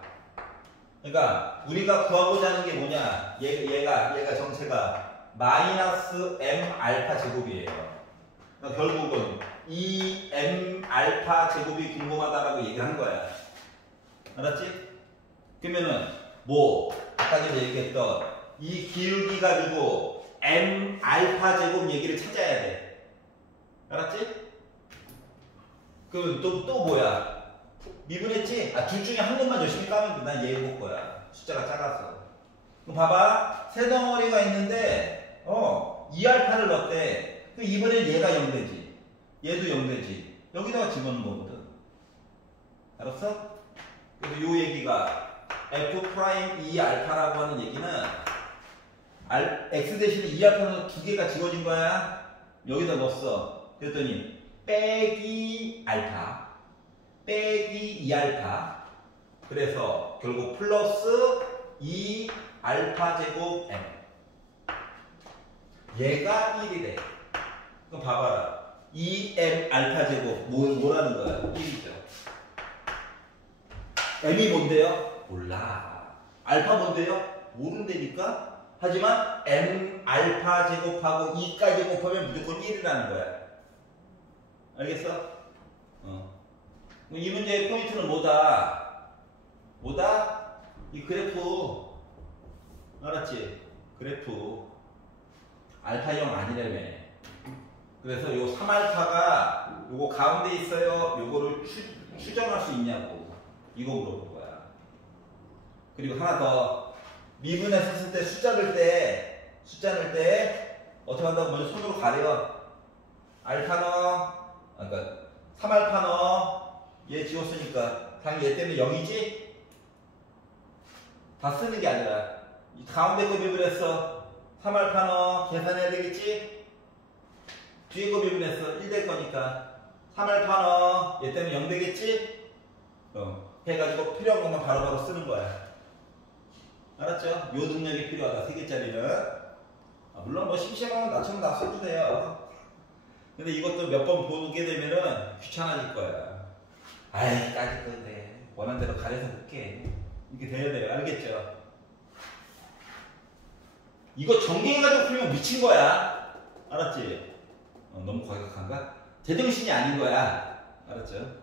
그러니까 우리가 구하고자 하는 게 뭐냐? 얘가 정체가 마이너스 m 알파 제곱이에요. 그러니까 결국은 이 m 알파 제곱이 궁금하다라고 얘기한 거야. 알았지? 그러면은 아까 전에 얘기했던 이 기울기 가지고 m 알파 제곱 얘기를 찾아야 돼. 알았지? 그럼 또 뭐야? 미분했지? 둘 중에 한 놈만 열심히 까면 돼. 난 얘 해볼 거야. 숫자가 작아서. 그럼 봐봐. 세 덩어리가 있는데 2알파를 넣었대. 그럼 이번엔 얘가 0되지. 얘도 0되지. 여기다가 집어넣는 거거든. 알았어? 그래서 요 얘기가 f 프라임 2알파라고 하는 얘기는 x 대신에 2알파는 2개가 지워진 거야. 여기다 넣었어. 그랬더니 빼기 알파 빼기 2알파. 그래서 결국 플러스 2알파 제곱 m. 얘가 1이래. 그럼 봐봐라. 2m 알파 제곱 뭐라는 거야? 1이죠. m이 뭔데요? 몰라. 알파 뭔데요? 모른다니까? 하지만 m 알파 제곱하고 2까지 곱하면 무조건 1이라는 거야. 알겠어? 이 문제의 포인트는 뭐다? 이 그래프. 알았지? 그래프. 알파 0 아니라며. 그래서 요 3알파가 요거 가운데 있어요. 요거를 추정할 수 있냐고. 이거 물어볼 거야. 그리고 하나 더. 미분에 썼을 때 숫자 넣을 때 어떻게 한다고? 먼저 손으로 가려. 알파 넣어. 그러니까 3알파 넣어. 얘 지웠으니까 당연히 얘 때문에 0이지? 다 쓰는 게 아니라 이 가운데 거 미분했어. 3알파 넣어. 계산해야 되겠지? 뒤에 거 미분했어. 1 될 거니까 3알파 넣어. 얘 때문에 0 되겠지? 해가지고 필요한 것만 바로바로 쓰는 거야. 알았죠? 요 능력이 필요하다. 3개짜리는. 물론 뭐 심심하면 나처럼 다 써도 돼요. 근데 이것도 몇 번 보게 되면은 귀찮아질 거야. 아이, 까짓 건데. 원하는 대로 가려서 볼게. 이렇게 돼야 돼요. 알겠죠? 이거 전개해가지고 풀면 미친 거야. 알았지? 너무 과격한가? 제정신이 아닌 거야. 알았죠?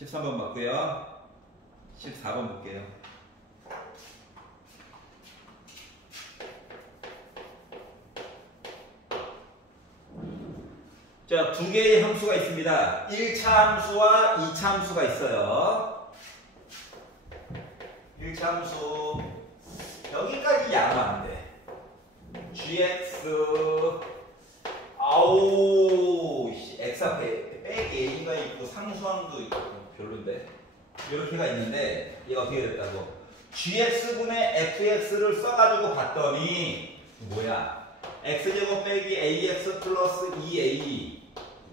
13번 맞고요. 14번 볼게요. 자, 두 개의 함수가 있습니다. 1차 함수와 2차 함수가 있어요. 1차 함수 여기까지 양은 안 돼. gx 아우 x 앞에 빼기 a가 있고 상수항도 있고 별론데 이렇게가 있는데 얘가 어떻게 됐다고? gx분의 fx를 써가지고 봤더니 뭐야? x제곱 빼기 ax 플러스 2a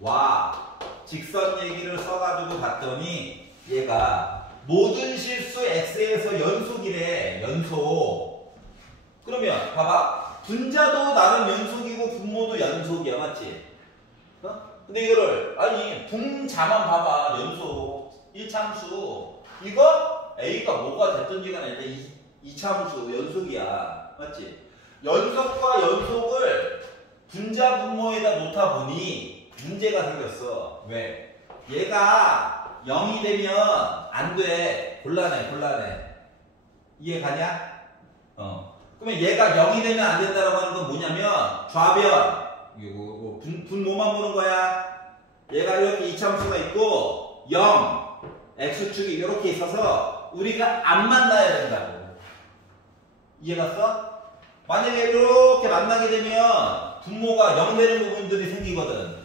와 직선 얘기를 써가지고 봤더니 얘가 모든 실수 x에서 연속이래. 연속. 그러면 봐봐. 분자도 나름 연속이고 분모도 연속이야. 맞지? 근데 이거를 아니 분자만 봐봐. 연속 1차 함수 이거 a가 뭐가 됐든지 간에 일단 2차 함수 연속이야. 맞지? 연속과 연속을 분자 분모에다 놓다 보니 문제가 생겼어. 왜? 얘가 0이 되면 안 돼. 곤란해. 이해 가냐? 그러면 얘가 0이 되면 안 된다라고 하는 건 뭐냐면 좌변. 이거 분모만 보는 거야. 얘가 이렇게 2차 함수가 있고 0, x축이 이렇게 있어서 우리가 안 만나야 된다고. 이해 갔어? 만약에 이렇게 만나게 되면 분모가 0 되는 부분들이 생기거든.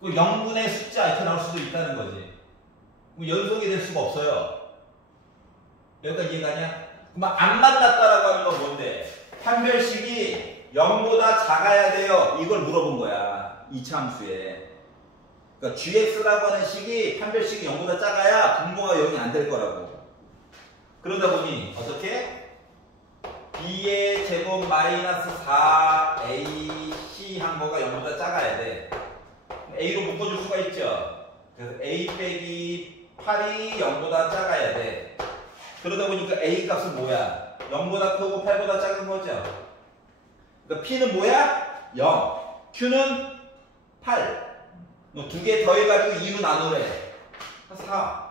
그 0분의 숫자 이렇게 나올 수도 있다는 거지. 그럼 연속이 될 수가 없어요. 여기까지 이해가냐? 그럼 안 만났다라고 하는 건 뭔데? 판별식이 0보다 작아야 돼요. 이걸 물어본 거야. 2차 함수에. 그러니까 gx라고 하는 식이 판별식이 0보다 작아야 분모가 0이 안 될 거라고. 그러다 보니 어떻게? b의 제곱 마이너스 4ac 한 거가 0보다 작아야 돼. a로 묶어줄 수가 있죠. 그래서 a 빼기 8이 0보다 작아야 돼. 그러다 보니까 a 값은 뭐야? 0보다 크고 8보다 작은 거죠. 그러니까 p는 뭐야? 0. q는 8. 너 두 개 더해가지고 2로 나누래. 4.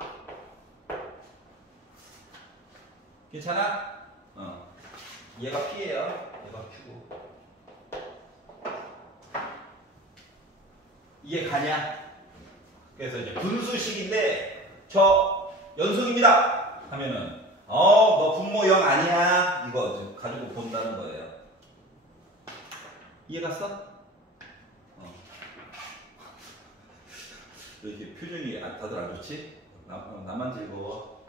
괜찮아? 얘가 p예요. 얘가 q고. 이해 가냐? 그래서 이제 분수식인데 저 연속입니다 하면은 너 분모 0 아니야 이거 가지고 본다는 거예요. 이해 갔어? 왜 이렇게 표정이 다들 안 좋지? 나만 즐거워.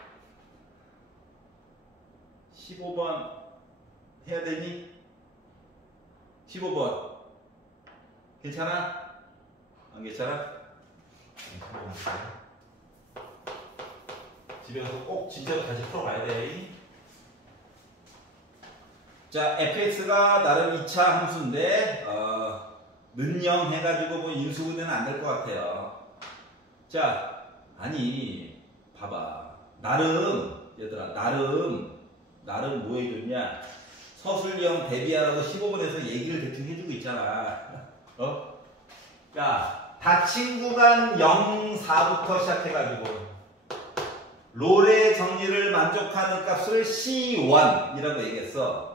15번 해야 되니? 15번 괜찮아? 안 괜찮아? 집에 가서 꼭 진짜로 다시 풀어봐야 돼. 자, fx가 나름 2차 함수인데 는영 해가지고 뭐 인수분해는 안 될 것 같아요. 자, 아니 봐봐. 나름 얘들아 나름 뭐 해줬냐? 서술형 대비하라고 15분에서 얘기를 대충 해주고 있잖아. 야, 닫힌 구간 0, 4부터 시작해가지고 롤의 정리를 만족하는 값을 C1이라고 얘기했어.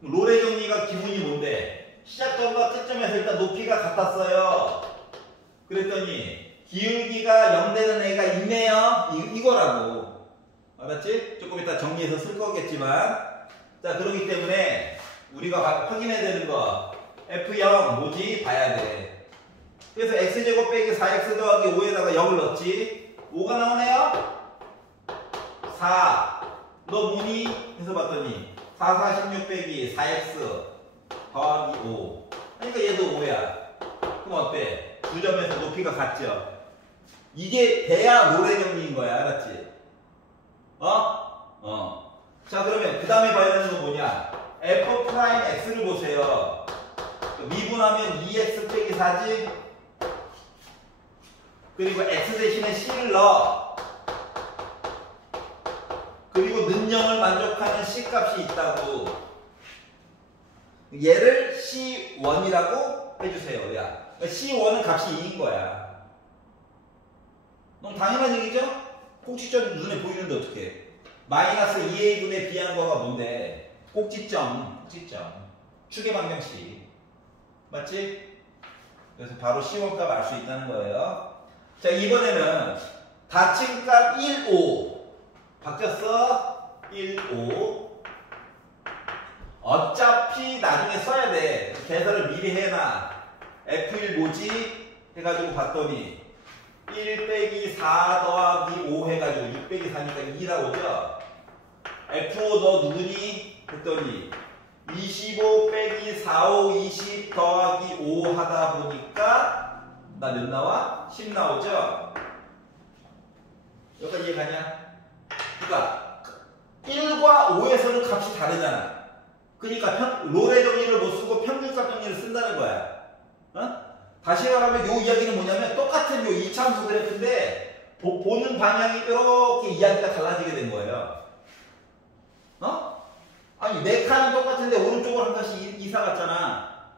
롤의 정리가 기본이 뭔데? 시작점과 끝점에서 일단 높이가 같았어요. 그랬더니 기울기가 0 되는 애가 있네요. 이거라고. 알았지? 조금 이따 정리해서 쓸 거겠지만. 자, 그러기 때문에 우리가 확인해야 되는 거 F0 뭐지? 봐야 돼. 그래서 x제곱 빼기 4x 더하기 5에다가 0을 넣었지. 5가 나오네요. 4. 너 뭐니? 해서 봤더니 4, 4, 16 빼기 4x 더하기 5. 그러니까 얘도 5야. 그럼 어때? 두 점에서 높이가 같죠? 이게 돼야 롤의 정리인 거야. 알았지? 자, 그러면 그 다음에 봐야 되는 거 뭐냐? f'x를 보세요. 미분하면 2x 빼기 4지? 그리고 x 대신에 c를 넣어. 그리고 능령을 만족하는 C값이 있다고. 얘를 C1이라고 해주세요. 야, 그러니까 C1은 값이 2인 거야. 너무 당연한 얘기죠? 꼭지점 눈에 보이는데 어떡해. 마이너스 2a분의 b한 거가 뭔데? 꼭지점. 축의 방정식. 맞지? 그래서 바로 C1 값 알 수 있다는 거예요. 자, 이번에는 닫힌 값 1, 5. 바뀌었어? 1, 5. 어차피 나중에 써야 돼. 계산을 미리 해놔. F1 뭐지? 해가지고 봤더니 1 빼기 4 더하기 5 해가지고 6 빼기 4니까 2 나오죠? F5 너 누구니? 했더니 25 빼기 4, 5, 20 더하기 5 하다 보니까 나 몇 나와? 10 나오죠? 여기까지 이해가냐? 그러니까 1과 5에서는 값이 다르잖아. 그러니까 롤의 정리를 못 쓰고 평균값 정리를 쓴다는 거야. 어? 다시 말하면 요 이야기는 뭐냐면 똑같은 요 이차함수 그래프인데 보는 방향이 이렇게 이야기가 달라지게 된 거예요. 어? 아니 네 칸은 똑같은데 오른쪽으로 한 칸씩 이사 갔잖아.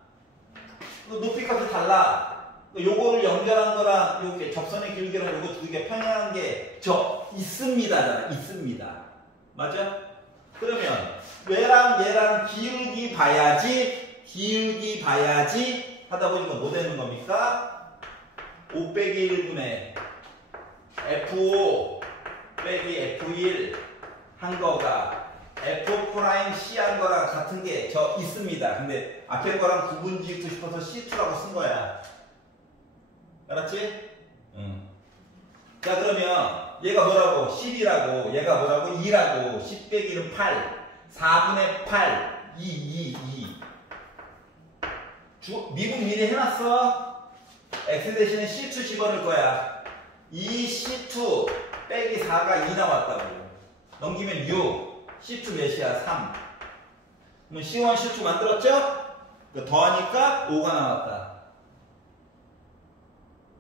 높이 값이 달라. 요거를 연결한 거랑 요게 접선의 길이랑 요거 두 개 평행한 게 있습니다잖아. 있습니다. 맞아? 그러면 얘랑 기울기 봐야지 하다 보니까 뭐 되는 겁니까? 5 빼기 1분의 F5 빼기 F1 한 거가 F'C 한 거랑 같은 게 있습니다. 근데 앞에 거랑 구분 짓고 싶어서 C2라고 쓴 거야. 알았지? 응. 자, 그러면 얘가 뭐라고? 10이라고, 얘가 뭐라고? 2라고, 10 빼기는 8, 4분의 8, 2. 미분 미리 해놨어? X 대신에 C2 집어넣을 거야. 2 C2 빼기 4가 2 나왔다고. 넘기면 6, C2 몇이야? 3. 그럼 C1, C2 만들었죠? 더하니까 5가 나왔다.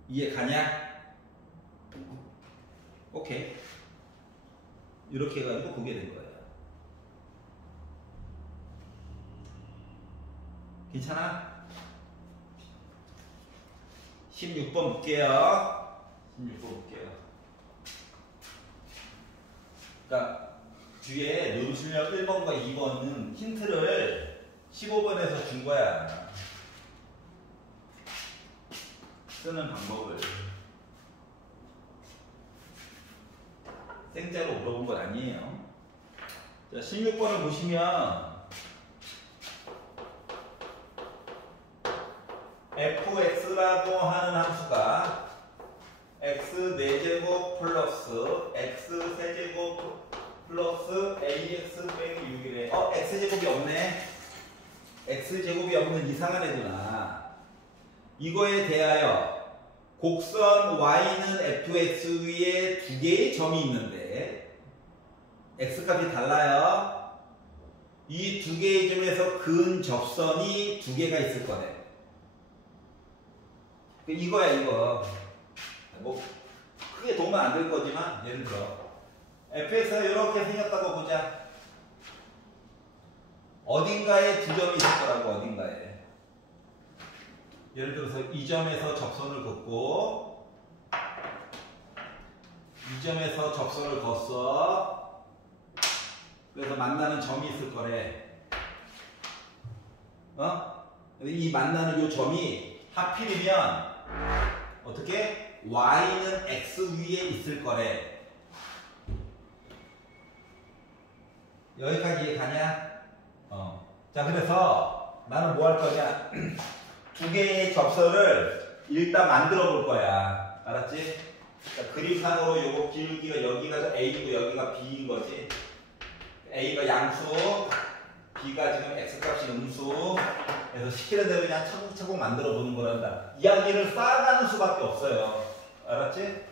이해 가냐? 오케이. 이렇게 해가지고 보게 된 거예요. 괜찮아? 16번 볼게요. 16번 볼게요. 그러니까 뒤에 논술력 1번과 2번은 힌트를 15번에서 준 거야. 쓰는 방법을. 생짜로 물어본 건 아니에요. 자, 16번을 보시면 fx라고 하는 함수가 x 4제곱 플러스 x 세제곱 플러스 ax 빼기 6이래. x제곱이 없네. x제곱이 없는 이상한 애구나. 이거에 대하여 곡선 y는 fx 위에 두 개의 점이 있는데 x값이 달라요. 이 두 개의 점에서 근접선이 두 개가 있을 거네. 이거야 이거. 뭐 크게 도움은 안 될 거지만 예를 들어 fx가 이렇게 생겼다고 보자. 어딘가에 두 점이 있을 거라고. 어딘가에. 예를 들어서 이 점에서 접선을 긋고 이 점에서 접선을 걷어. 그래서 만나는 점이 있을 거래. 이 만나는 이 점이 하필이면 어떻게? y는 x 위에 있을 거래. 여기까지 가냐? 자, 그래서 나는 뭐 할 거냐? 두 개의 접선을 일단 만들어 볼 거야. 알았지? 자, 그림상으로 요거 기울기가 여기가 A이고 여기가 B인 거지. A가 양수, B가 지금 X값이 음수. 그래서 시키는 대로 그냥 차곡차곡 만들어 보는 거란다. 이야기를 쌓아가는 수밖에 없어요. 알았지?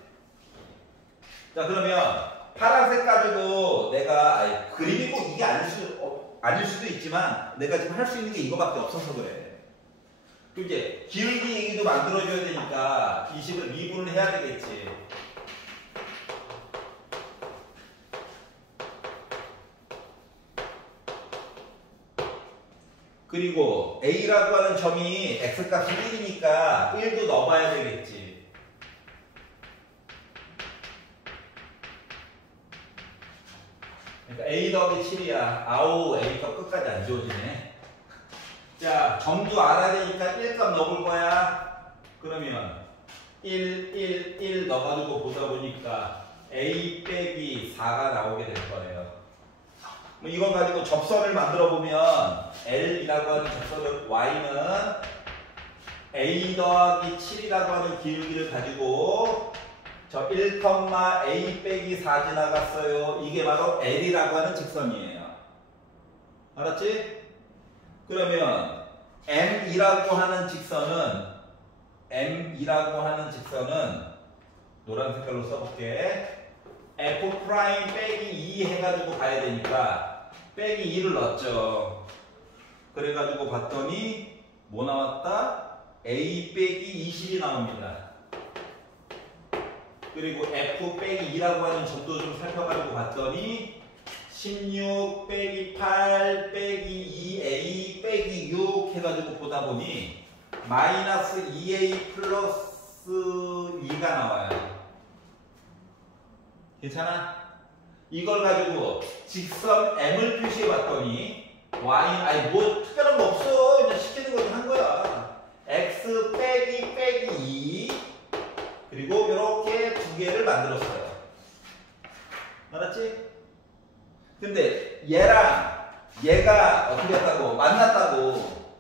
자, 그러면 파란색 가지고 내가 그림이 꼭 이게 아닐 수도 있지만 내가 지금 할 수 있는 게 이거밖에 없어서 그래. 그리고 이제 기울기 얘기도 만들어줘야 되니까 이 식을 미분을 해야 되겠지. 그리고 A라고 하는 점이 X값이 1이니까 1도 넣어봐야 되겠지. 그러니까 A 더하기 7이야. 아우, A값 끝까지 안 지워지네. 자, 점도 알아야 되니까 1값 넣어볼 거야. 그러면 1 넣어가지고 보다 보니까 A 빼기 4가 나오게 될 거예요. 뭐 이걸 가지고 접선을 만들어 보면 L이라고 하는 접선을 Y는 A 더하기 7이라고 하는 기울기를 가지고 저 1, A 빼기 4 지나갔어요. 이게 바로 L이라고 하는 직선이에요. 알았지? 그러면 M이라고 하는 직선은 노란 색깔로 써볼게. F' 빼기 2 해가지고 가야 되니까 빼기 2를 넣었죠. 그래가지고 봤더니 뭐 나왔다? A 빼기 20이 나옵니다. 그리고 F 빼기 2라고 하는 점도 좀 살펴가지고 봤더니 16 빼기 8 빼기 2A 빼기 6 해가지고 보다 보니 마이너스 2A 플러스 2가 나와요. 괜찮아? 이걸 가지고 직선 M을 표시해 봤더니 Y, 뭐 특별한 거 없어. 그냥 시키는 거 한 거야. X 빼기 2 그리고 이렇게 두 개를 만들었어요. 알았지? 근데 얘랑 얘가 어떻게 했다고? 만났다고.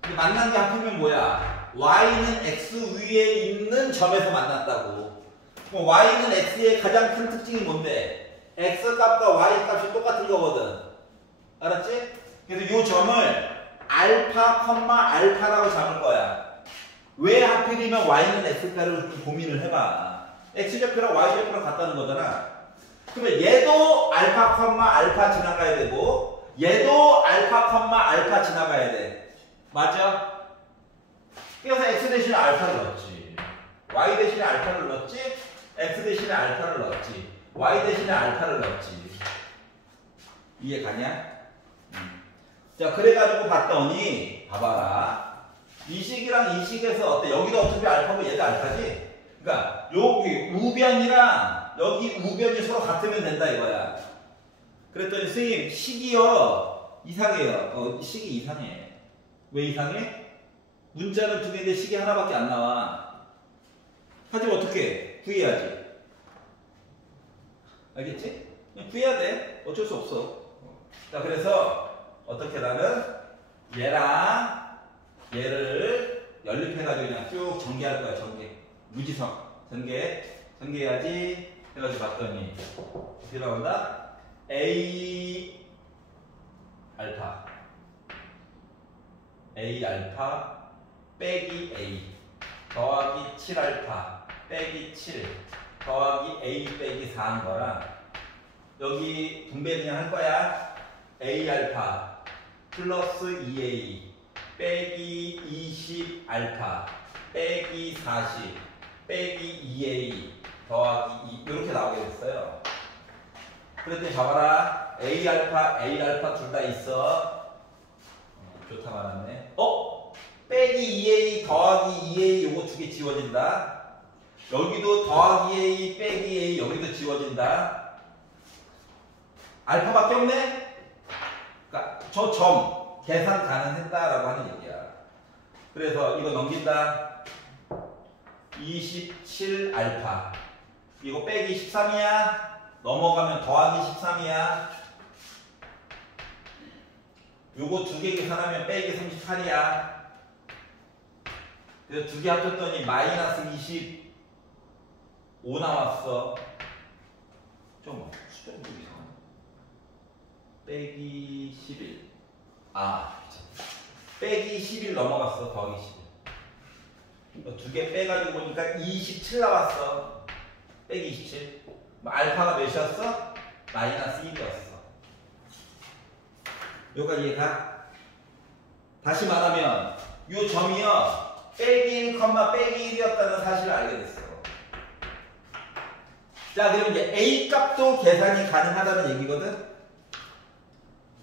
근데 만난 게 하필이면 뭐야? Y는 X 위에 있는 점에서 만났다고. 그럼 Y는 X의 가장 큰 특징이 뭔데? X 값과 Y 값이 똑같은 거거든. 알았지? 그래서 이 점을 알파라고 잡을 거야. 왜 하필이면 Y는 X가를 고민을 해봐. X좌표랑 Y좌표랑 같다는 거잖아. 그러면 얘도 알파 지나가야 되고 얘도 알파 지나가야 돼. 맞아? 그래서 X 대신에 알파를 넣었지. Y 대신에 알파를 넣었지. X 대신에 알파를 넣었지. Y 대신에 알파를 넣었지. 이해 가냐? 자, 그래가지고 봤더니 봐봐라. 이 식이랑 이 식에서 어때? 여기도 어차피 알파고 얘도 알파지? 그러니까 여기 우변이랑 여기 우변이 서로 같으면 된다 이거야. 그랬더니 선생님 식이요 이상해요. 식이 이상해. 왜 이상해? 문자는 두 개인데 식이 하나밖에 안 나와. 하지만 어떻게? 구해야지. 알겠지? 그냥 구해야 돼. 어쩔 수 없어. 자, 그래서 어떻게 나는 얘랑 얘를 연립해가지고 그냥 쭉 전개할 거야. 전개. 무지성. 전개해야지. 해가지고 봤더니 어떻게 나온다? A 알파 빼기 A 더하기 7알파 빼기 7 더하기 A 빼기 4 한 거랑 여기 분배 그냥 할 거야. A 알파 플러스 2A 빼기 20 알파 빼기 40 빼기 2A 더하기 2 이렇게 나오게 됐어요. 그랬더니 봐봐라. A 알파 둘 다 있어. 좋다 말았네. 빼기 2A 더하기 2A 요거 두 개 지워진다. 여기도 더하기 A 빼기 A 여기도 지워진다. 알파밖에 없네? 그러니까 저 점 계산 가능했다라고 하는 얘기야. 그래서 이거 넘긴다. 27 알파 이거 빼기 13이야. 넘어가면 더하기 13이야. 요거 두 개 계산하면 빼기 38이야. 그래서 두 개 합쳤더니 마이너스 25 나왔어. 좀 수정 좀 이상하네. 빼기 11. 빼기 11 넘어갔어. 더하기 11. 두 개 빼가지고 보니까 27 나왔어. 빼기 27. 알파가 몇이었어? 마이너스 1이었어. 여기까지 이해가? 다시 말하면 이 점이요. 빼기 1, 빼기 1이었다는 사실을 알게 됐어. 자, 그럼 이제 A 값도 계산이 가능하다는 얘기거든?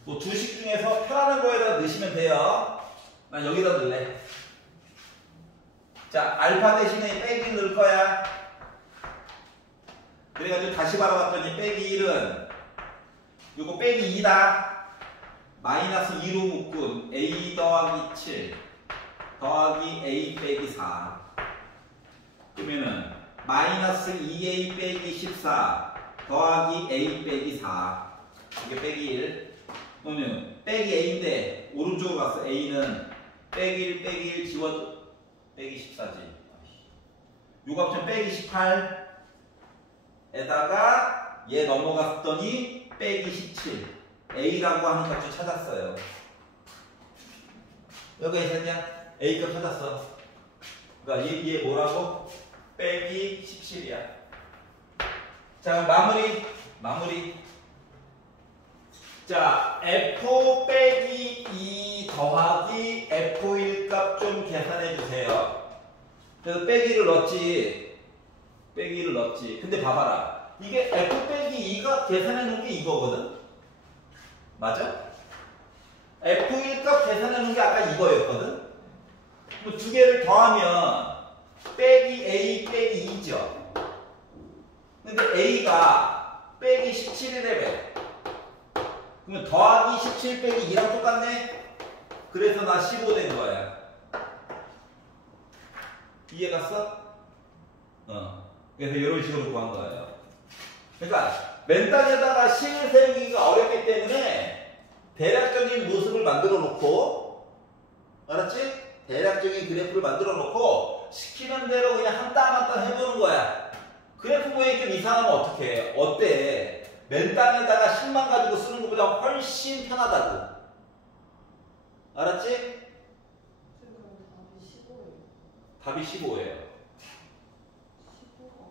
뭐 두식 중에서 편하는 거에다 넣으시면 돼요. 난 여기다 넣을래. 자, 알파 대신에 빼기 넣을 거야. 그래가지고 다시 바라봤더니 빼기 1은 요거 빼기 2다. 마이너스 2로 묶은 a 더하기 7 더하기 a 빼기 4. 그러면은 마이너스 2a 빼기 14 더하기 a 빼기 4. 이게 빼기 1. 그러면 빼기 a인데 오른쪽으로 갔어. a는 빼기 1 빼기 1 지워줘. 빼기 14지. 요 값은 빼기 18에다가 얘 넘어갔더니 빼기 17. a라고 하는 값을 찾았어요. 여기 있었냐? a 값 찾았어. 그러니까 얘 뭐라고? 빼기 17이야. 자, 마무리. 자, f 빼기 2 더하기 f1 값 좀 계산해 주세요. 그래서 빼기를 넣었지. 근데 봐봐라. 이게 f 빼기 2가 계산해 놓은 게 이거거든? 맞아? f1 값 계산해 놓은 게 아까 이거였거든? 그럼 두 개를 더하면 빼기 a 빼기 2죠. 근데 a가 빼기 17이래매. 그러면 더하기 17 빼기 2랑 똑같네? 그래서 나 15 된 거야. 이해 갔어? 그래서 이런 식으로 구한 거예요. 그러니까 맨 땅에다가 실 세우기가 어렵기 때문에 대략적인 모습을 만들어 놓고, 알았지? 대략적인 그래프를 만들어 놓고 시키는 대로 그냥 한 땀 한 땀 해보는 거야. 그래프 모양이 좀 이상하면 어떡해? 어때? 맨 땅에다가 실만 가지고 쓰는 것보다 훨씬 편하다고. 알았지? 지금 답이 15예요. 답이 15예요. 15가.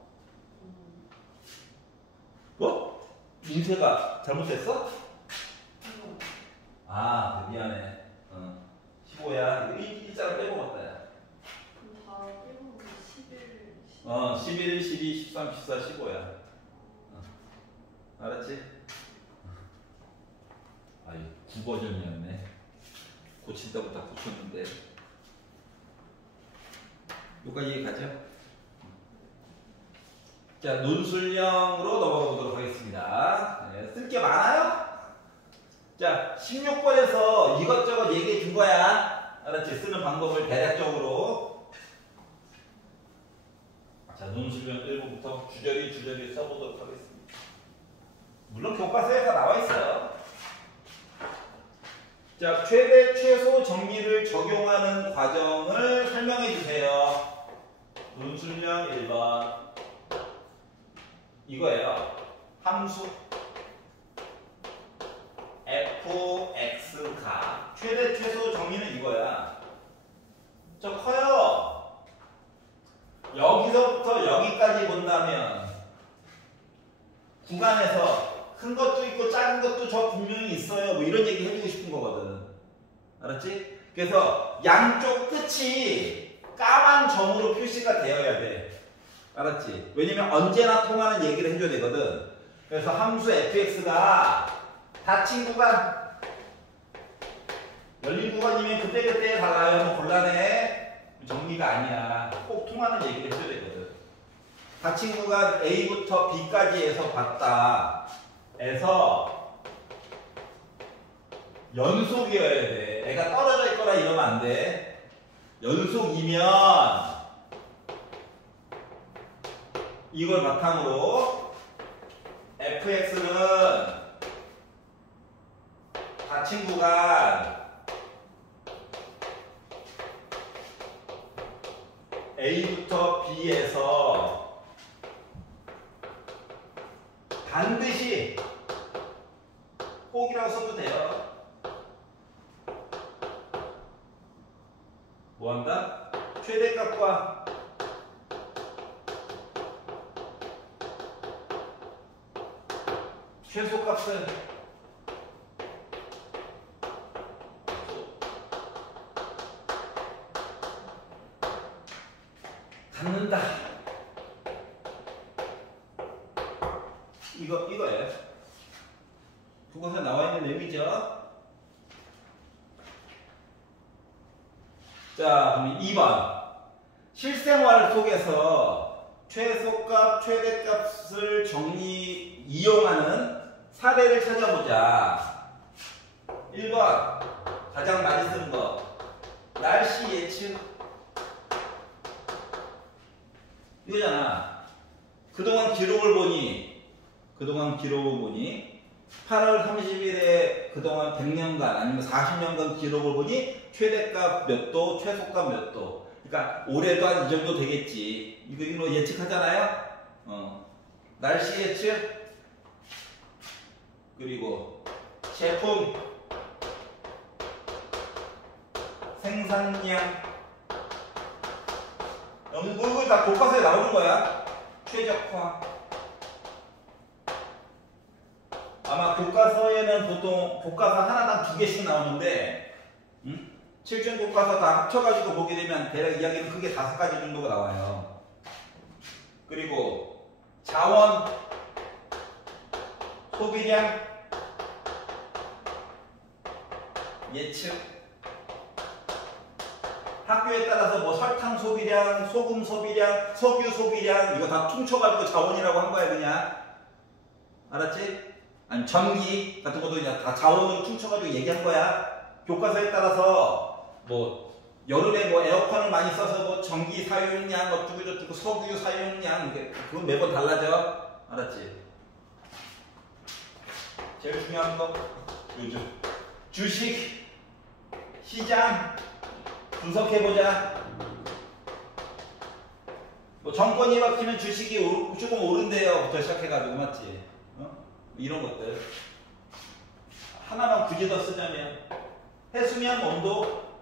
뭐? 인쇄가 잘못됐어? 아, 미안해. 15야. 일자로 빼먹었다. 야. 그럼 다 빼먹으면 11. 11, 12, 13, 14, 15야. 알았지? 아이, 9버전이었네. 고친다고 다 고쳤는데. 여기까지 이해가죠? 자, 논술형으로 넘어가 보도록 하겠습니다. 네, 쓸 게 많아요? 자, 16번에서 이것저것 얘기해 준 거야. 알았지? 쓰는 방법을 대략적으로. 자, 논술형 1부부터 주저리 써보도록 하겠습니다. 물론 교과서에 다 나와 있어요. 자, 최대 최소 정리를 적용하는 과정을 설명해 주세요. 논술형 1번. 이거예요. 함수 fx가 최대 최소 정리는 이거야. 저 커요. 여기서부터 여기까지 본다면 구간에서 큰 것도 있고 작은 것도 저 분명히 있어요. 뭐 이런 얘기 해주고 싶은 거거든. 알았지? 그래서 양쪽 끝이 까만 점으로 표시가 되어야 돼. 알았지? 왜냐면 언제나 통하는 얘기를 해줘야 되거든. 그래서 함수 fx가 닫힌 구간, 열린 구간이면 그때그때 달라요. 뭐 곤란해. 정리가 아니야. 꼭 통하는 얘기를 해줘야 되거든. 닫힌 구간 A부터 B까지 해서 봤다. 에서 연속이어야 돼. 애가 떨어져 있거나 이러면 안 돼. 연속이면 이걸 바탕으로 fx는 닫힌 구간 A부터 B에서 반드시 꼭이라고 써도 돼요. 뭐 한다? 최대값과 최소값을 갖는다. 이거예요. 그것에 나와 있는 내용이죠. 자, 그럼 2번. 실생활 속에서 최소값, 최대값을 이용하는 사례를 찾아보자. 1번. 가장 많이 쓰는 거. 날씨 예측. 이거잖아. 그동안 기록을 보니 8월 30일에 그동안 100년간 아니면 40년간 기록을 보니 최대값 몇 도, 최소값 몇 도. 그러니까 올해도 한 이 정도 되겠지. 이거 예측하잖아요. 날씨 예측. 그리고 제품 생산량. 이거 다 교과서에 나오는 거야. 최적화. 아마 교과서에는 보통 교과서 하나당 2개씩 나오는데 7종 교과서 다 합쳐가지고 보게 되면 대략 이야기는 크게 5가지 정도가 나와요. 그리고 자원, 소비량, 예측. 학교에 따라서 뭐 설탕 소비량, 소금 소비량, 석유 소비량 이거 다 퉁쳐가지고 자원이라고 한 거야 그냥. 알았지? 아니 전기 같은 것도 그냥 다 자원으로 퉁쳐가지고 얘기한 거야. 교과서에 따라서 뭐 여름에 뭐 에어컨을 많이 써서 뭐 전기 사용량 어쩌고 석유 사용량 그건 매번 달라져. 알았지? 제일 중요한 거 요즘 주식 시장 분석해보자. 뭐 정권이 바뀌면 주식이 조금 오른대요부터 시작해가지고 맞지? 이런 것들 하나만 굳이 더 쓰자면 해수면 온도,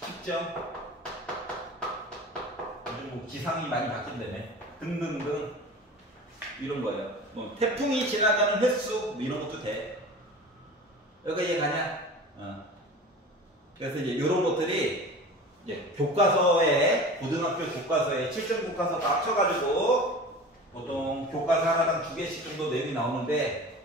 측정, 요즘 뭐 기상이 많이 바뀐다며 등등등 이런 거예요. 뭐 태풍이 지나가는 횟수 뭐 이런 것도 돼. 여기가 이해가냐? 그래서 이제 이런 것들이 이제 교과서에 고등학교 교과서에 7점 교과서 다 합쳐가지고 보통 교과서 하나당 2개씩 정도 내용이 나오는데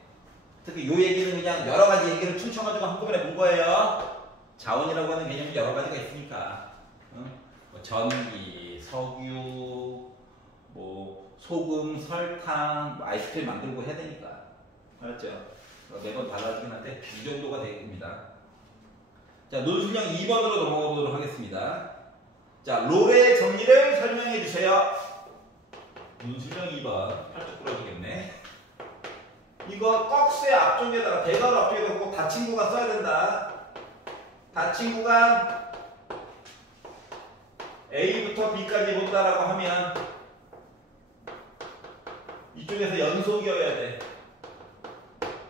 특히 이 얘기는 그냥 여러 가지 얘기를 춤춰가지고 한꺼번에 본 거예요. 자원이라고 하는 개념이 여러 가지가 있으니까 뭐 전기, 석유, 뭐 소금, 설탕, 뭐 아이스크림 만들고 해야 되니까. 알았죠? 매번 달라지긴 한데 이 정도가 되겠습니다. 자, 논술형 2번으로 넘어가 보도록 하겠습니다. 자, 롤의 정리를 설명해 주세요. 논술형 2번. 팔뚝 부러지겠네. 이거 떡쇠 앞쪽에다가 대괄호 앞쪽에다가 꼭 닫힌 구간 써야 된다. 닫힌 구간 A부터 B까지 본다라고 하면 이쪽에서 연속이어야 돼.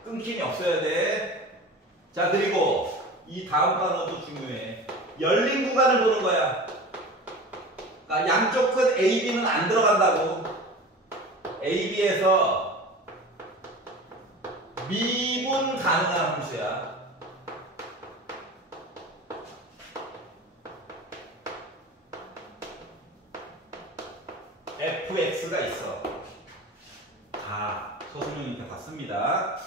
끊김이 없어야 돼. 자, 그리고 이 다음 단어도 중요해. 열린 구간을 보는 거야. 그러니까 양쪽 끝 AB는 안 들어간다고. AB에서 미분 가능한 함수야. fx가 있어. 다 서술형이니까 다 씁니다.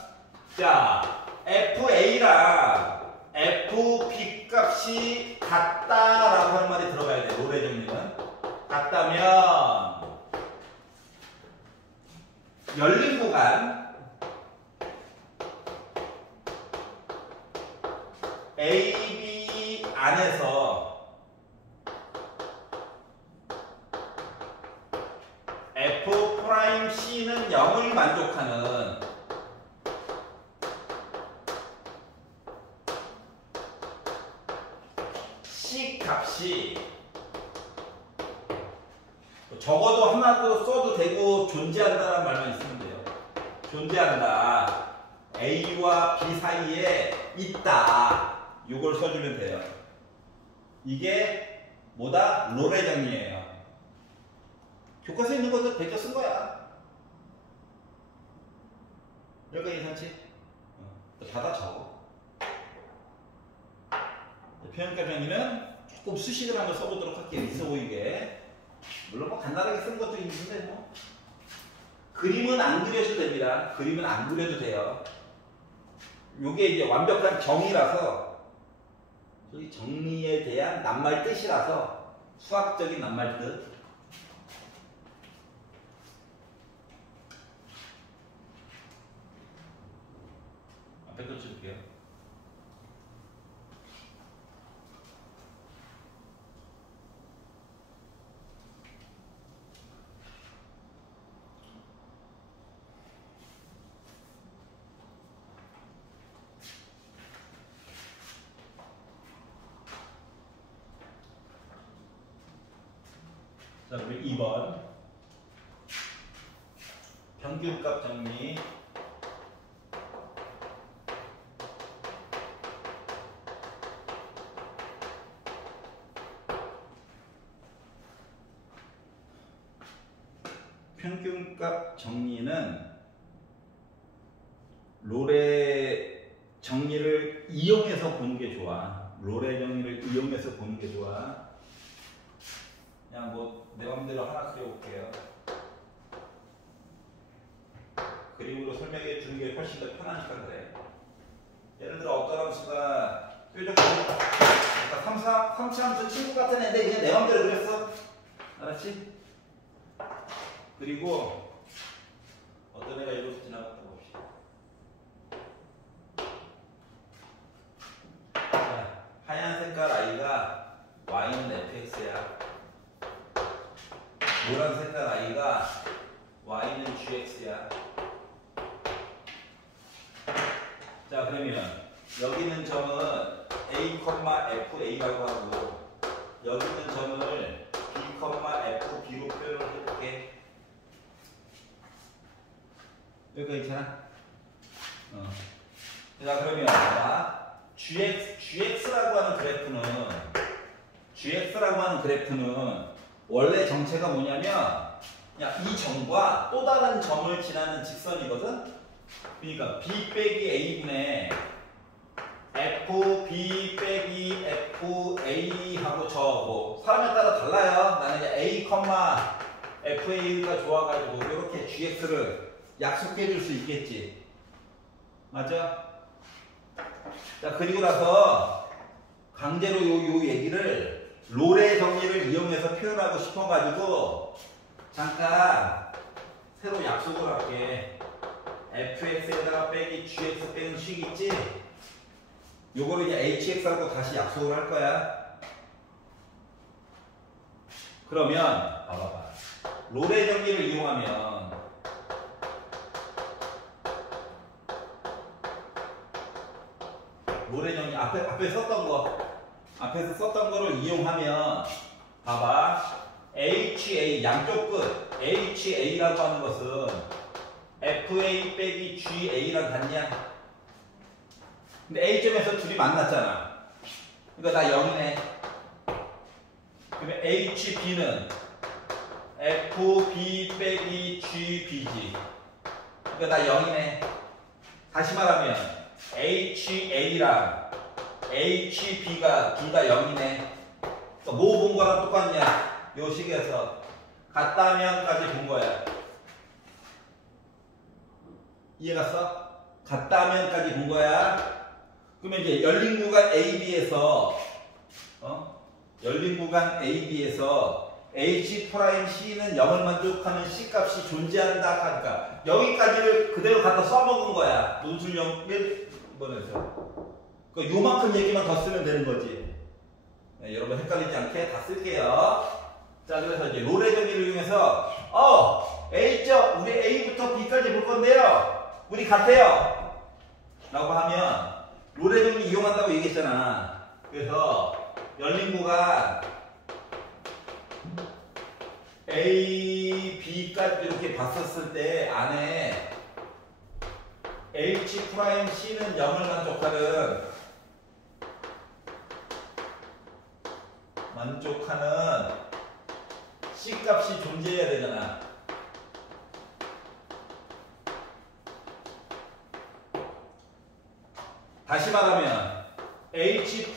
자, fa랑 fp 값이 같다라고 하는 말이 들어가야 돼. 롤의 정리는 같다면 열린 구간 AB 안에서 F'C는 0을 만족하는 C 값이 적어도 하나도 써도 되고 존재한다는 말만 있으면 돼요. 존재한다. A와 B 사이에 있다. 이걸 써주면 돼요. 이게 뭐다? 롤의 정리예요. 교과서에 있는 것을 베껴 쓴 거야. 여기까지 괜찮지? 닫아 적어. 표현가 정리는 조금 수식을 한번 써보도록 할게요. 있어 보이게. 물론 뭐 간단하게 쓴 것도 있는데 뭐 그림은 안 그려도 됩니다. 그림은 안 그려도 돼요. 요게 이제 완벽한 정의라서 저기 정리에 대한 낱말 뜻이라서 수학적인 낱말 뜻. 앞에 거 줄게요. 자, 그리고 2번 평균값 정리. 평균값 정리는 롤의 정리를 이용해서 보는 게 좋아. 롤의 정리를 이용해서 보는 게 좋아. 그냥 뭐 내 맘대로 하나 그려볼게요. 그림으로 설명해 주는 게 훨씬 더 편하니까 그래. 예를 들어 어떤 함수가 뾰족한 삼차함수 친구 같은 애인데 그냥 내 맘대로 그렸어. 알았지? 그리고 어떤 애가 이렇게 지나갔다 봅시다. 자, 하얀 색깔 아이가 y는 fx야. 노란 색깔 아이가 y는 gx야. 자, 그러면 여기 있는 점은 a, fa라고 하고 여기 있는 점을 b, fb로 표현을 해볼게. 여기가 있잖아. 자, 그러면 gx라고 하는 그래프는 원래 정체가 뭐냐면 그냥 이 점과 또 다른 점을 지나는 직선이거든. 그러니까 b 빼기 a분의 f, b 빼기 f, a 하고 저하고 사람에 따라 달라요. 나는 이제 a, fa가 좋아가지고 이렇게 gx를 약속해 줄 수 있겠지. 맞아? 자, 그리고 나서 강제로 요 얘기를 롤의 정리를 이용해서 표현하고 싶어가지고 잠깐 새로 약속을 할게. fx에다가 빼기 gx 빼는 식 있지? 요거를 이제 hx하고 다시 약속을 할 거야. 그러면 봐봐. 롤의 정리를 이용하면 롤의 정리 앞에서 썼던 거를 이용하면 봐봐. HA 양쪽 끝 HA라고 하는 것은 FA 빼기 GA랑 같냐? 근데 A점에서 둘이 만났잖아. 그러니까 나 0이네. 그러면 HB는 FB 빼기 GB지. 그러니까 나 0이네. 다시 말하면 HA랑 HB가 둘 다 0이네. 뭐 본 거랑 똑같냐? 요 식에서 같다면까지 본 거야. 이해갔어? 같다면까지 본 거야. 그러면 이제 열린 구간 AB에서 H'C는 0을 만족하는 C값이 존재한다 하니까 여기까지를 그대로 갖다 써먹은 거야. 논술형 1번에서. 요만큼 얘기만 더 쓰면 되는 거지. 네, 여러분 헷갈리지 않게 다 쓸게요. 자, 그래서 이제 롤의 정리를 이용해서 A점 우리 A부터 B까지 볼 건데요. 우리 같아요. 라고 하면 롤의 정리 이용한다고 얘기했잖아. 그래서 열린 구간 A, B까지 이렇게 봤었을 때 안에 H'C는 0을 만족하는 C값이 존재해야 되잖아. 다시 말하면 H'C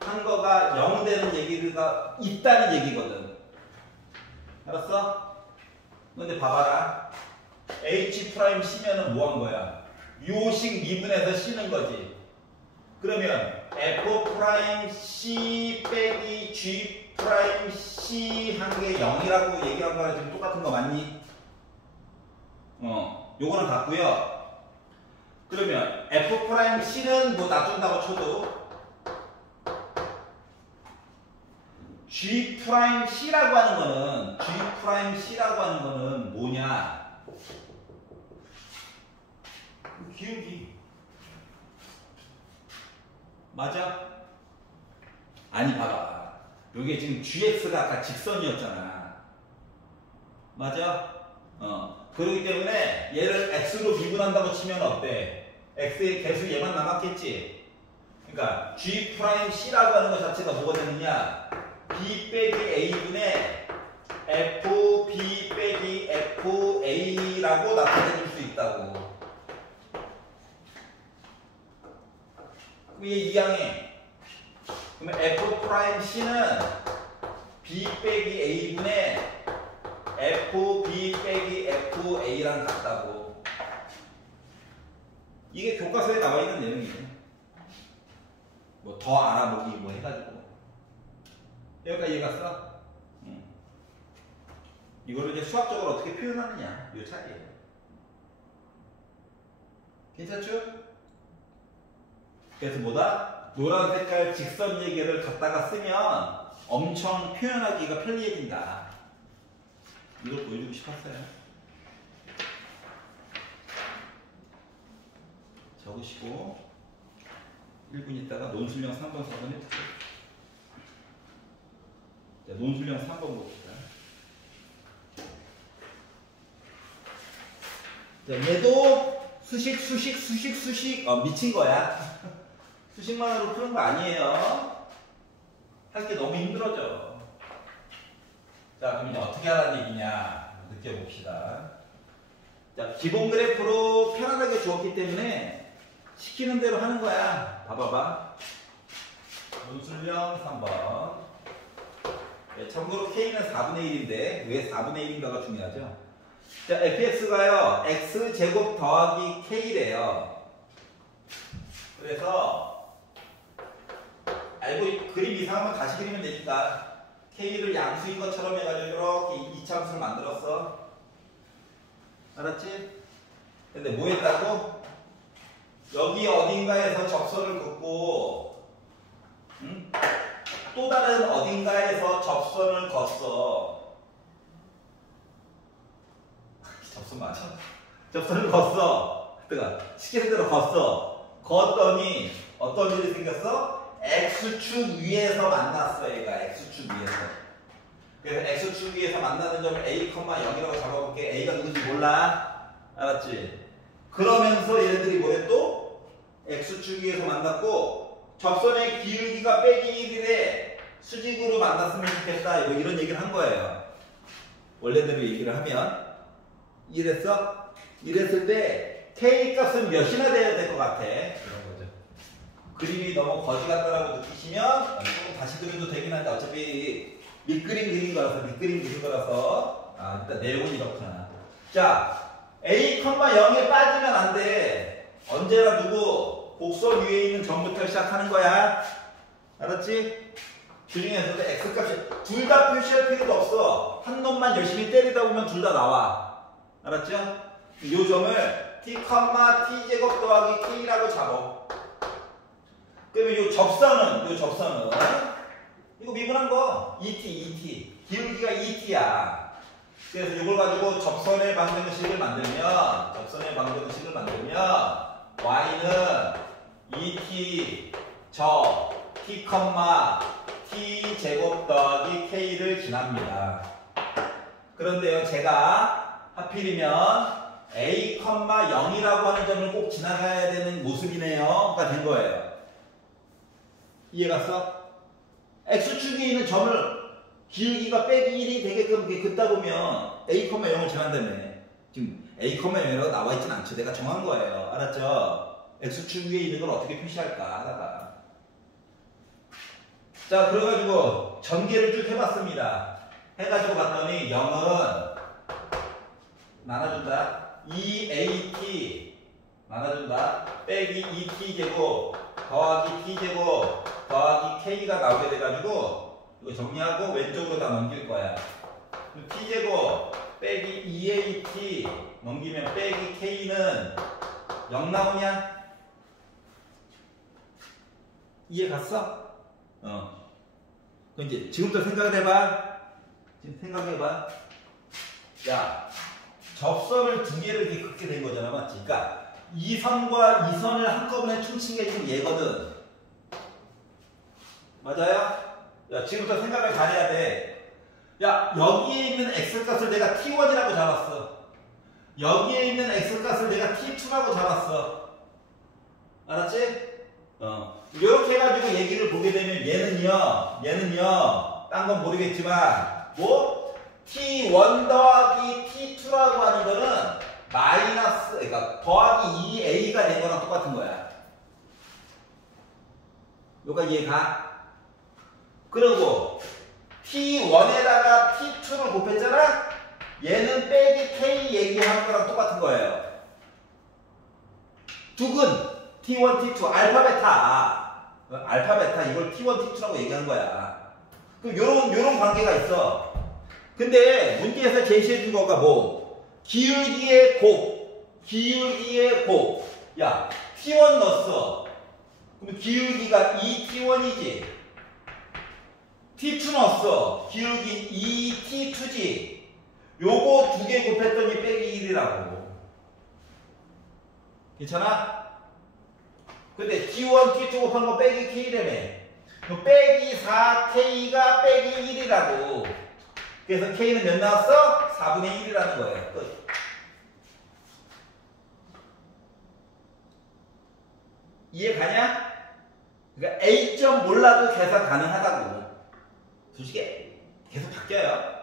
한 거가 0 되는 얘기가 있다는 얘기거든. 알았어? 근데 봐봐라. H'C면은 뭐 한 거야? 요식 미분해서 C는 거지. 그러면 F'C 빼기 G'C 한 게 0이라고 얘기한 거랑 지금 똑같은 거 맞니? 요거는 같고요. 그러면 F'C는 뭐 놔둔다고 쳐도 G'C라고 하는 거는 뭐냐? 기울기. 맞아? 아니 봐봐. 요게 지금 GX가 아까 직선이었잖아. 맞아? 그렇기 때문에 얘를 X로 미분한다고 치면 어때? X의 개수 얘만 남았겠지? 그러니까 G'C라고 하는 것 자체가 뭐가 되느냐? B 빼기 A분의 F, B 빼기 F, A라고 나타내줄 수 있다고. 그럼 얘 이항해. 그러면 F'C는 B 빼기 A분의 F, B 빼기 F, A랑 같다고. 이게 교과서에 나와 있는 내용이에요. 뭐 더 알아보기 뭐 해가지고. 여기까지 이해갔어? 이거를 이제 수학적으로 어떻게 표현하느냐, 요 차이예요. 괜찮죠? 그래서 뭐다? 노란 색깔 직선 얘기를 갖다가 쓰면 엄청 표현하기가 편리해진다. 이걸 보여주고 싶었어요. 적으시고 1분 있다가 논술형 3번, 4번 해주세요. 자, 논술형 3번 봅시다. 자, 얘도 수식 미친 거야. 수식만으로 푸는 거 아니에요. 할 게 너무 힘들어져. 자, 그럼 이제 어떻게 하라는 얘기냐 느껴봅시다. 자, 기본 그래프로 편안하게 주었기 때문에 시키는 대로 하는 거야. 봐봐봐. 논술형 3번. 네, 참고로 K는 4분의 1인데 왜 4분의 1인가가 중요하죠. 자, fx가요 x제곱 더하기 k래요. 그래서 알고 그림 이상하면 다시 그리면 되니까 k를 양수인 것처럼 해가지고 이렇게 이차함수를 만들었어. 알았지? 근데 뭐 했다고? 여기 어딘가에서 접선을 긋고 또 다른 어딘가에서 접선을 걷어. 접선 맞아? 접선을 걷어. 그러니까 시키는 대로 걷더니 어떤 일이 생겼어? X축 위에서 만났어. 얘가 X축 위에서. 그래서 X축 위에서 만나는 점을 A, 0이라고 잡아볼게. A가 누군지 몰라. 알았지? 그러면서 얘네들이 뭐래 또? X축 위에서 만났고 접선의 기울기가 빼기 1이래. 수직으로 만났으면 좋겠다. 이런 얘기를 한 거예요. 원래대로 얘기를 하면 이랬어? 이랬을 때 K 값은 몇이나 돼야 될 것 같아? 이런 거죠. 그림이 너무 거지 같다라고 느끼시면 조금 다시 그려도 되긴 한데 어차피 밑그림 그린 거라서 일단 내용은 이렇구나. 자, A, 0에 빠지면 안 돼. 언제나 누구? 곡선 위에 있는 점부터 시작하는 거야. 알았지? 주중에서도 X값이 둘 다 표시할 필요도 없어. 한 놈만 열심히 때리다 보면 둘 다 나와. 알았죠? 요 점을 t, t제곱 더하기 k라고 잡어. 그러면 요 접선은 이거 미분한 거 ET 기울기가 ET야. 그래서 이걸 가지고 접선의 방정식을 만들면 y는 ET 저 t, t 제곱 더하기 k를 지납니다. 그런데요, 제가 하필이면 a, 0이라고 하는 점을 꼭 지나가야 되는 모습이네요.가 된 거예요. 이해갔어? x축에 있는 점을 기울기가 빼기 1이 되게끔 긋다 보면 a, 0을 지난다며. 지금 a, 0이라고 나와 있진 않죠. 내가 정한 거예요. 알았죠? x축 위에 있는 걸 어떻게 표시할까 하다가. 자, 그래가지고 전개를 쭉 해봤습니다. 해가지고 봤더니 0은 나눠준다. 2AT 나눠준다. 빼기 2T제곱 더하기 T제곱 더하기 K가 나오게 돼가지고 이거 정리하고 왼쪽으로 다 넘길 거야. T제곱 빼기 2AT 넘기면 빼기 K는 0 나오냐? 이해 갔어? 그럼 이제 지금부터 생각을 해봐. 지금 생각해봐. 야, 접선을 두 개를 이렇게 긋게 된 거잖아, 맞지? 그러니까 이 선과 이 선을 한꺼번에 퉁친 게 지금 얘거든. 맞아요? 야, 지금부터 생각을 잘해야 돼. 야, 여기에 있는 x값을 내가 t1이라고 잡았어. 여기에 있는 x값을 내가 t2라고 잡았어. 알았지? 이렇게 해가지고 얘기를 보게 되면 얘는요, 딴 건 모르겠지만, 뭐, t1 더하기 t2라고 하는 거는 마이너스, 그러니까 더하기 2a가 된 거랑 똑같은 거야. 요가 이해가? 그리고 t1에다가 t2를 곱했잖아? 얘는 빼기 k 얘기하는 거랑 똑같은 거예요. 둑은 t1, t2, 알파, 베타 이걸 t1, t2라고 얘기한 거야. 그럼 요런 관계가 있어. 근데 문제에서 제시해 준 거가 뭐? 기울기의 곱. 야, t1 넣었어. 그럼 기울기가 2t1이지. t2 넣었어. 기울기 2t2지. 요거 두 개 곱했더니 빼기 1이라고. 괜찮아? 근데 t1, t2 곱한 거 빼기 k라며. 빼기 4k가 빼기 1이라고. 그래서 k는 몇 나왔어? 4분의 1이라는 거예요. 끝. 이해 가냐? 그러니까 A점 몰라도 계산 가능하다고. 솔직히 계속 바뀌어요.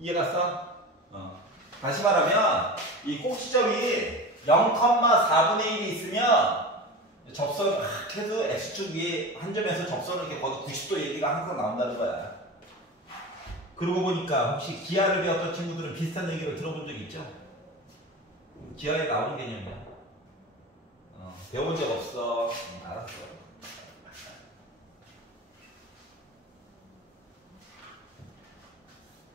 이해 갔어? 다시 말하면 이 꼭지점이 0,4분의 1이 있으면 접선 해도 X축 위에 한 점에서 접선을 이렇게 거의 90도 얘기가 항상 나온다는 거야. 그러고 보니까 혹시 기하를 배웠던 친구들은 비슷한 얘기를 들어본 적 있죠? 기하에 나오는 개념이야. 배워본 적 없어. 알았어.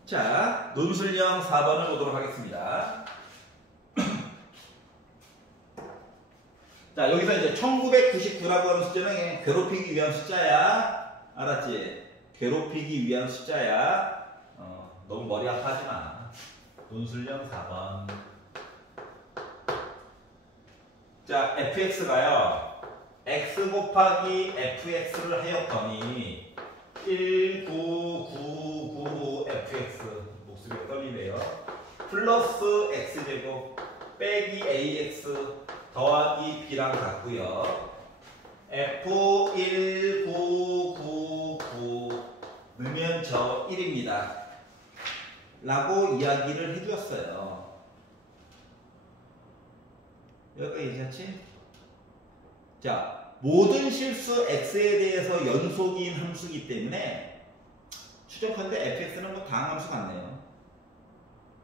자, 논술형 4번을 보도록 하겠습니다. 자, 여기서 이제 1999라고 하는 숫자는 괴롭히기 위한 숫자야. 알았지? 괴롭히기 위한 숫자야. 너무 머리 아파하지 마. 논술형 4번. 자, fx가요. x 곱하기 fx를 하였더니 1999fx 목소리가 떨리네요. 플러스 x제곱 빼기 ax 더하기 b랑 같고요. f1999 넣으면 저 1입니다. 라고 이야기를 해주었어요. 여기까지 괜찮지? 자, 모든 실수 x에 대해서 연속인 함수이기 때문에 추정컨대 fx는 뭐 다항함수 같네요.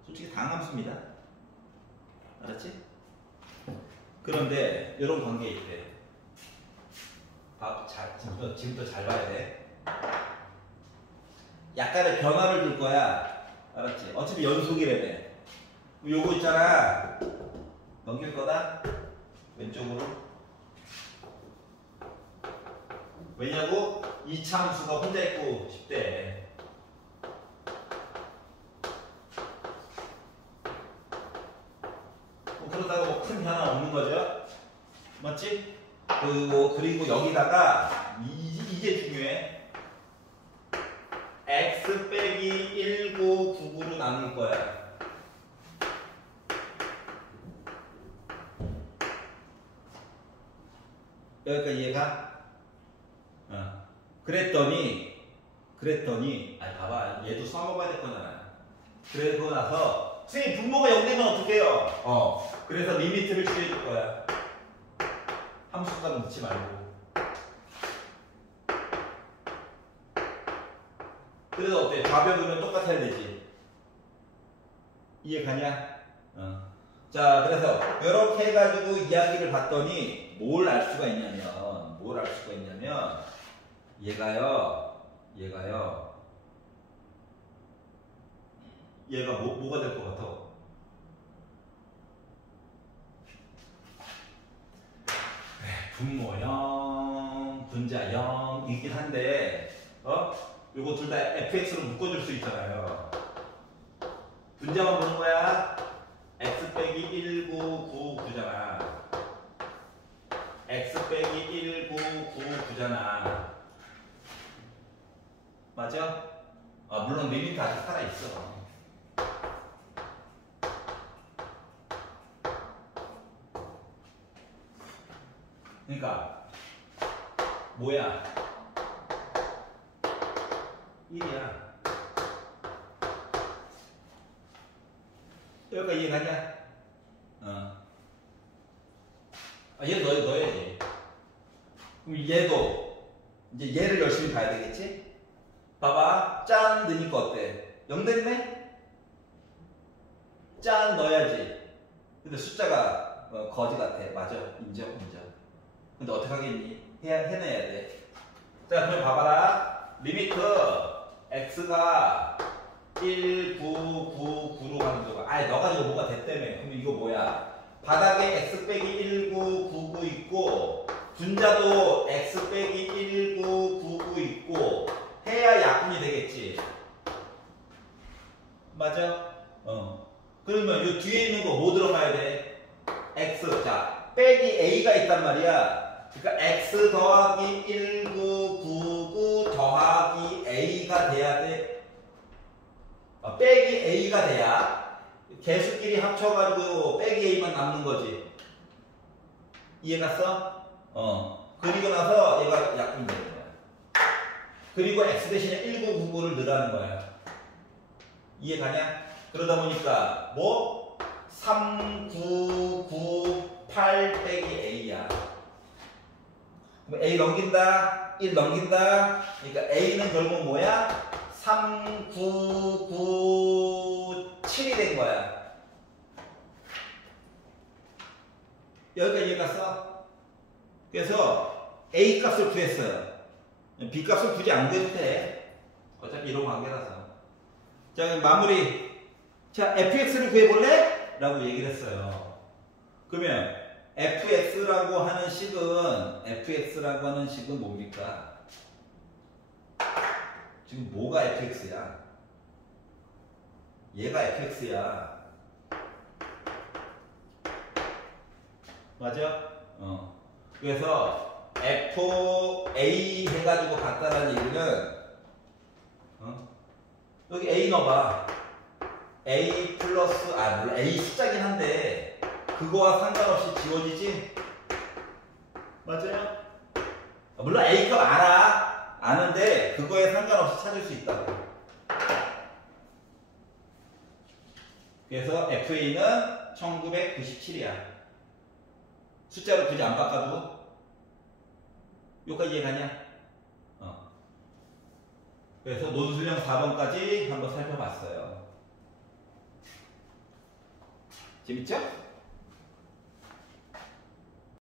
솔직히 다항함수입니다. 알았지? 그런데 이런 관계 있대. 지금부터 잘 봐야 돼. 약간의 변화를 줄 거야. 알았지? 어차피 연속이라며. 요거 있잖아. 넘길 거다. 왼쪽으로. 왜냐고? 2차 함수가 혼자 있고 싶대. 그러다가 뭐 큰 변화 없는 거죠? 맞지? 그리고 여기다가 이게 중요해. x 빼기 1999로 나눌 거야. 여기까지 이해가? 그랬더니 아니 봐봐, 얘도 써먹어야 될 거잖아. 그러고 나서 선생님 분모가 0 되면 어떡해요? 그래서 리미트를 취해줄 거야. 함수값 넣지 말고. 그래서 어때? 좌변 그면 똑같아야 되지. 이해 가냐? 자, 그래서 이렇게 해가지고 이야기를 봤더니 뭘 알 수가 있냐면, 얘가 뭐가 될 것 같아? 분모형, 분자형이긴 한데, 요거 둘 다 fx로 묶어줄 수 있잖아요. 분자만 보는 거야. x 빼기 1999잖아. x 빼기 1999잖아. 맞아? 물론 리미트 아직 살아있어. 그러니까 뭐야? 1이야. 여기까지 이해가냐? 얘도 넣어야지. 그럼 얘도 이제 얘를 열심히 봐야 되겠지? 봐봐. 짠 넣으니까 어때? 0 됐네? 짠 넣어야지. 근데 숫자가 거지 같아. 맞아. 인정. 근데 어떻게 하겠니? 해내야 돼. 자, 그럼 봐봐라. 리미트 x가 1999로 가는 거가. 너가 이거 뭐가 됐다며. 그럼 이거 뭐야? 바닥에 x 빼기 1999 있고 분자도 x 빼기 1999 있고 해야 약분이 되겠지. 맞아? 그러면 이 뒤에 있는 거 뭐 들어가야 돼? x. 자, 빼기 a가 있단 말이야. 그러니까 x 더하기 1999 더하기 a가 돼야 돼. 빼기 a가 돼야 개수끼리 합쳐가지고 빼기 a만 남는 거지. 이해갔어? 그리고 나서 얘가 약분이 되는 거야. 그리고 x 대신에 1999를 넣으라는 거야. 이해가냐? 그러다 보니까 뭐? 3998 빼기 a야. 그럼 a 넘긴다, 1 넘긴다. 그러니까 a는 결국 뭐야? 3997이 된 거야. 여기까지 이해갔어? 그래서 a 값을 구했어요. b 값을 굳이 안 구해도 돼. 어차피 이런 관계라서. 자, 그럼 마무리. 자, fx를 구해볼래? 라고 얘기를 했어요. 그러면 fx라고 하는 식은 뭡니까? 지금 뭐가 fx야? 얘가 fx야. 맞아? 그래서 fa 해가지고 같다라는 얘기는 여기 a 넣어봐. a 플러스 물론 a 숫자긴 한데 그거와 상관없이 지워지지? 맞아요? 물론 a 값 아는데 그거에 상관없이 찾을 수 있다고. 그래서 fa는 1997이야. 숫자를 굳이 안 바꿔도 여기까지 이해가냐? 그래서 논술형 4번까지 한번 살펴봤어요. 재밌죠?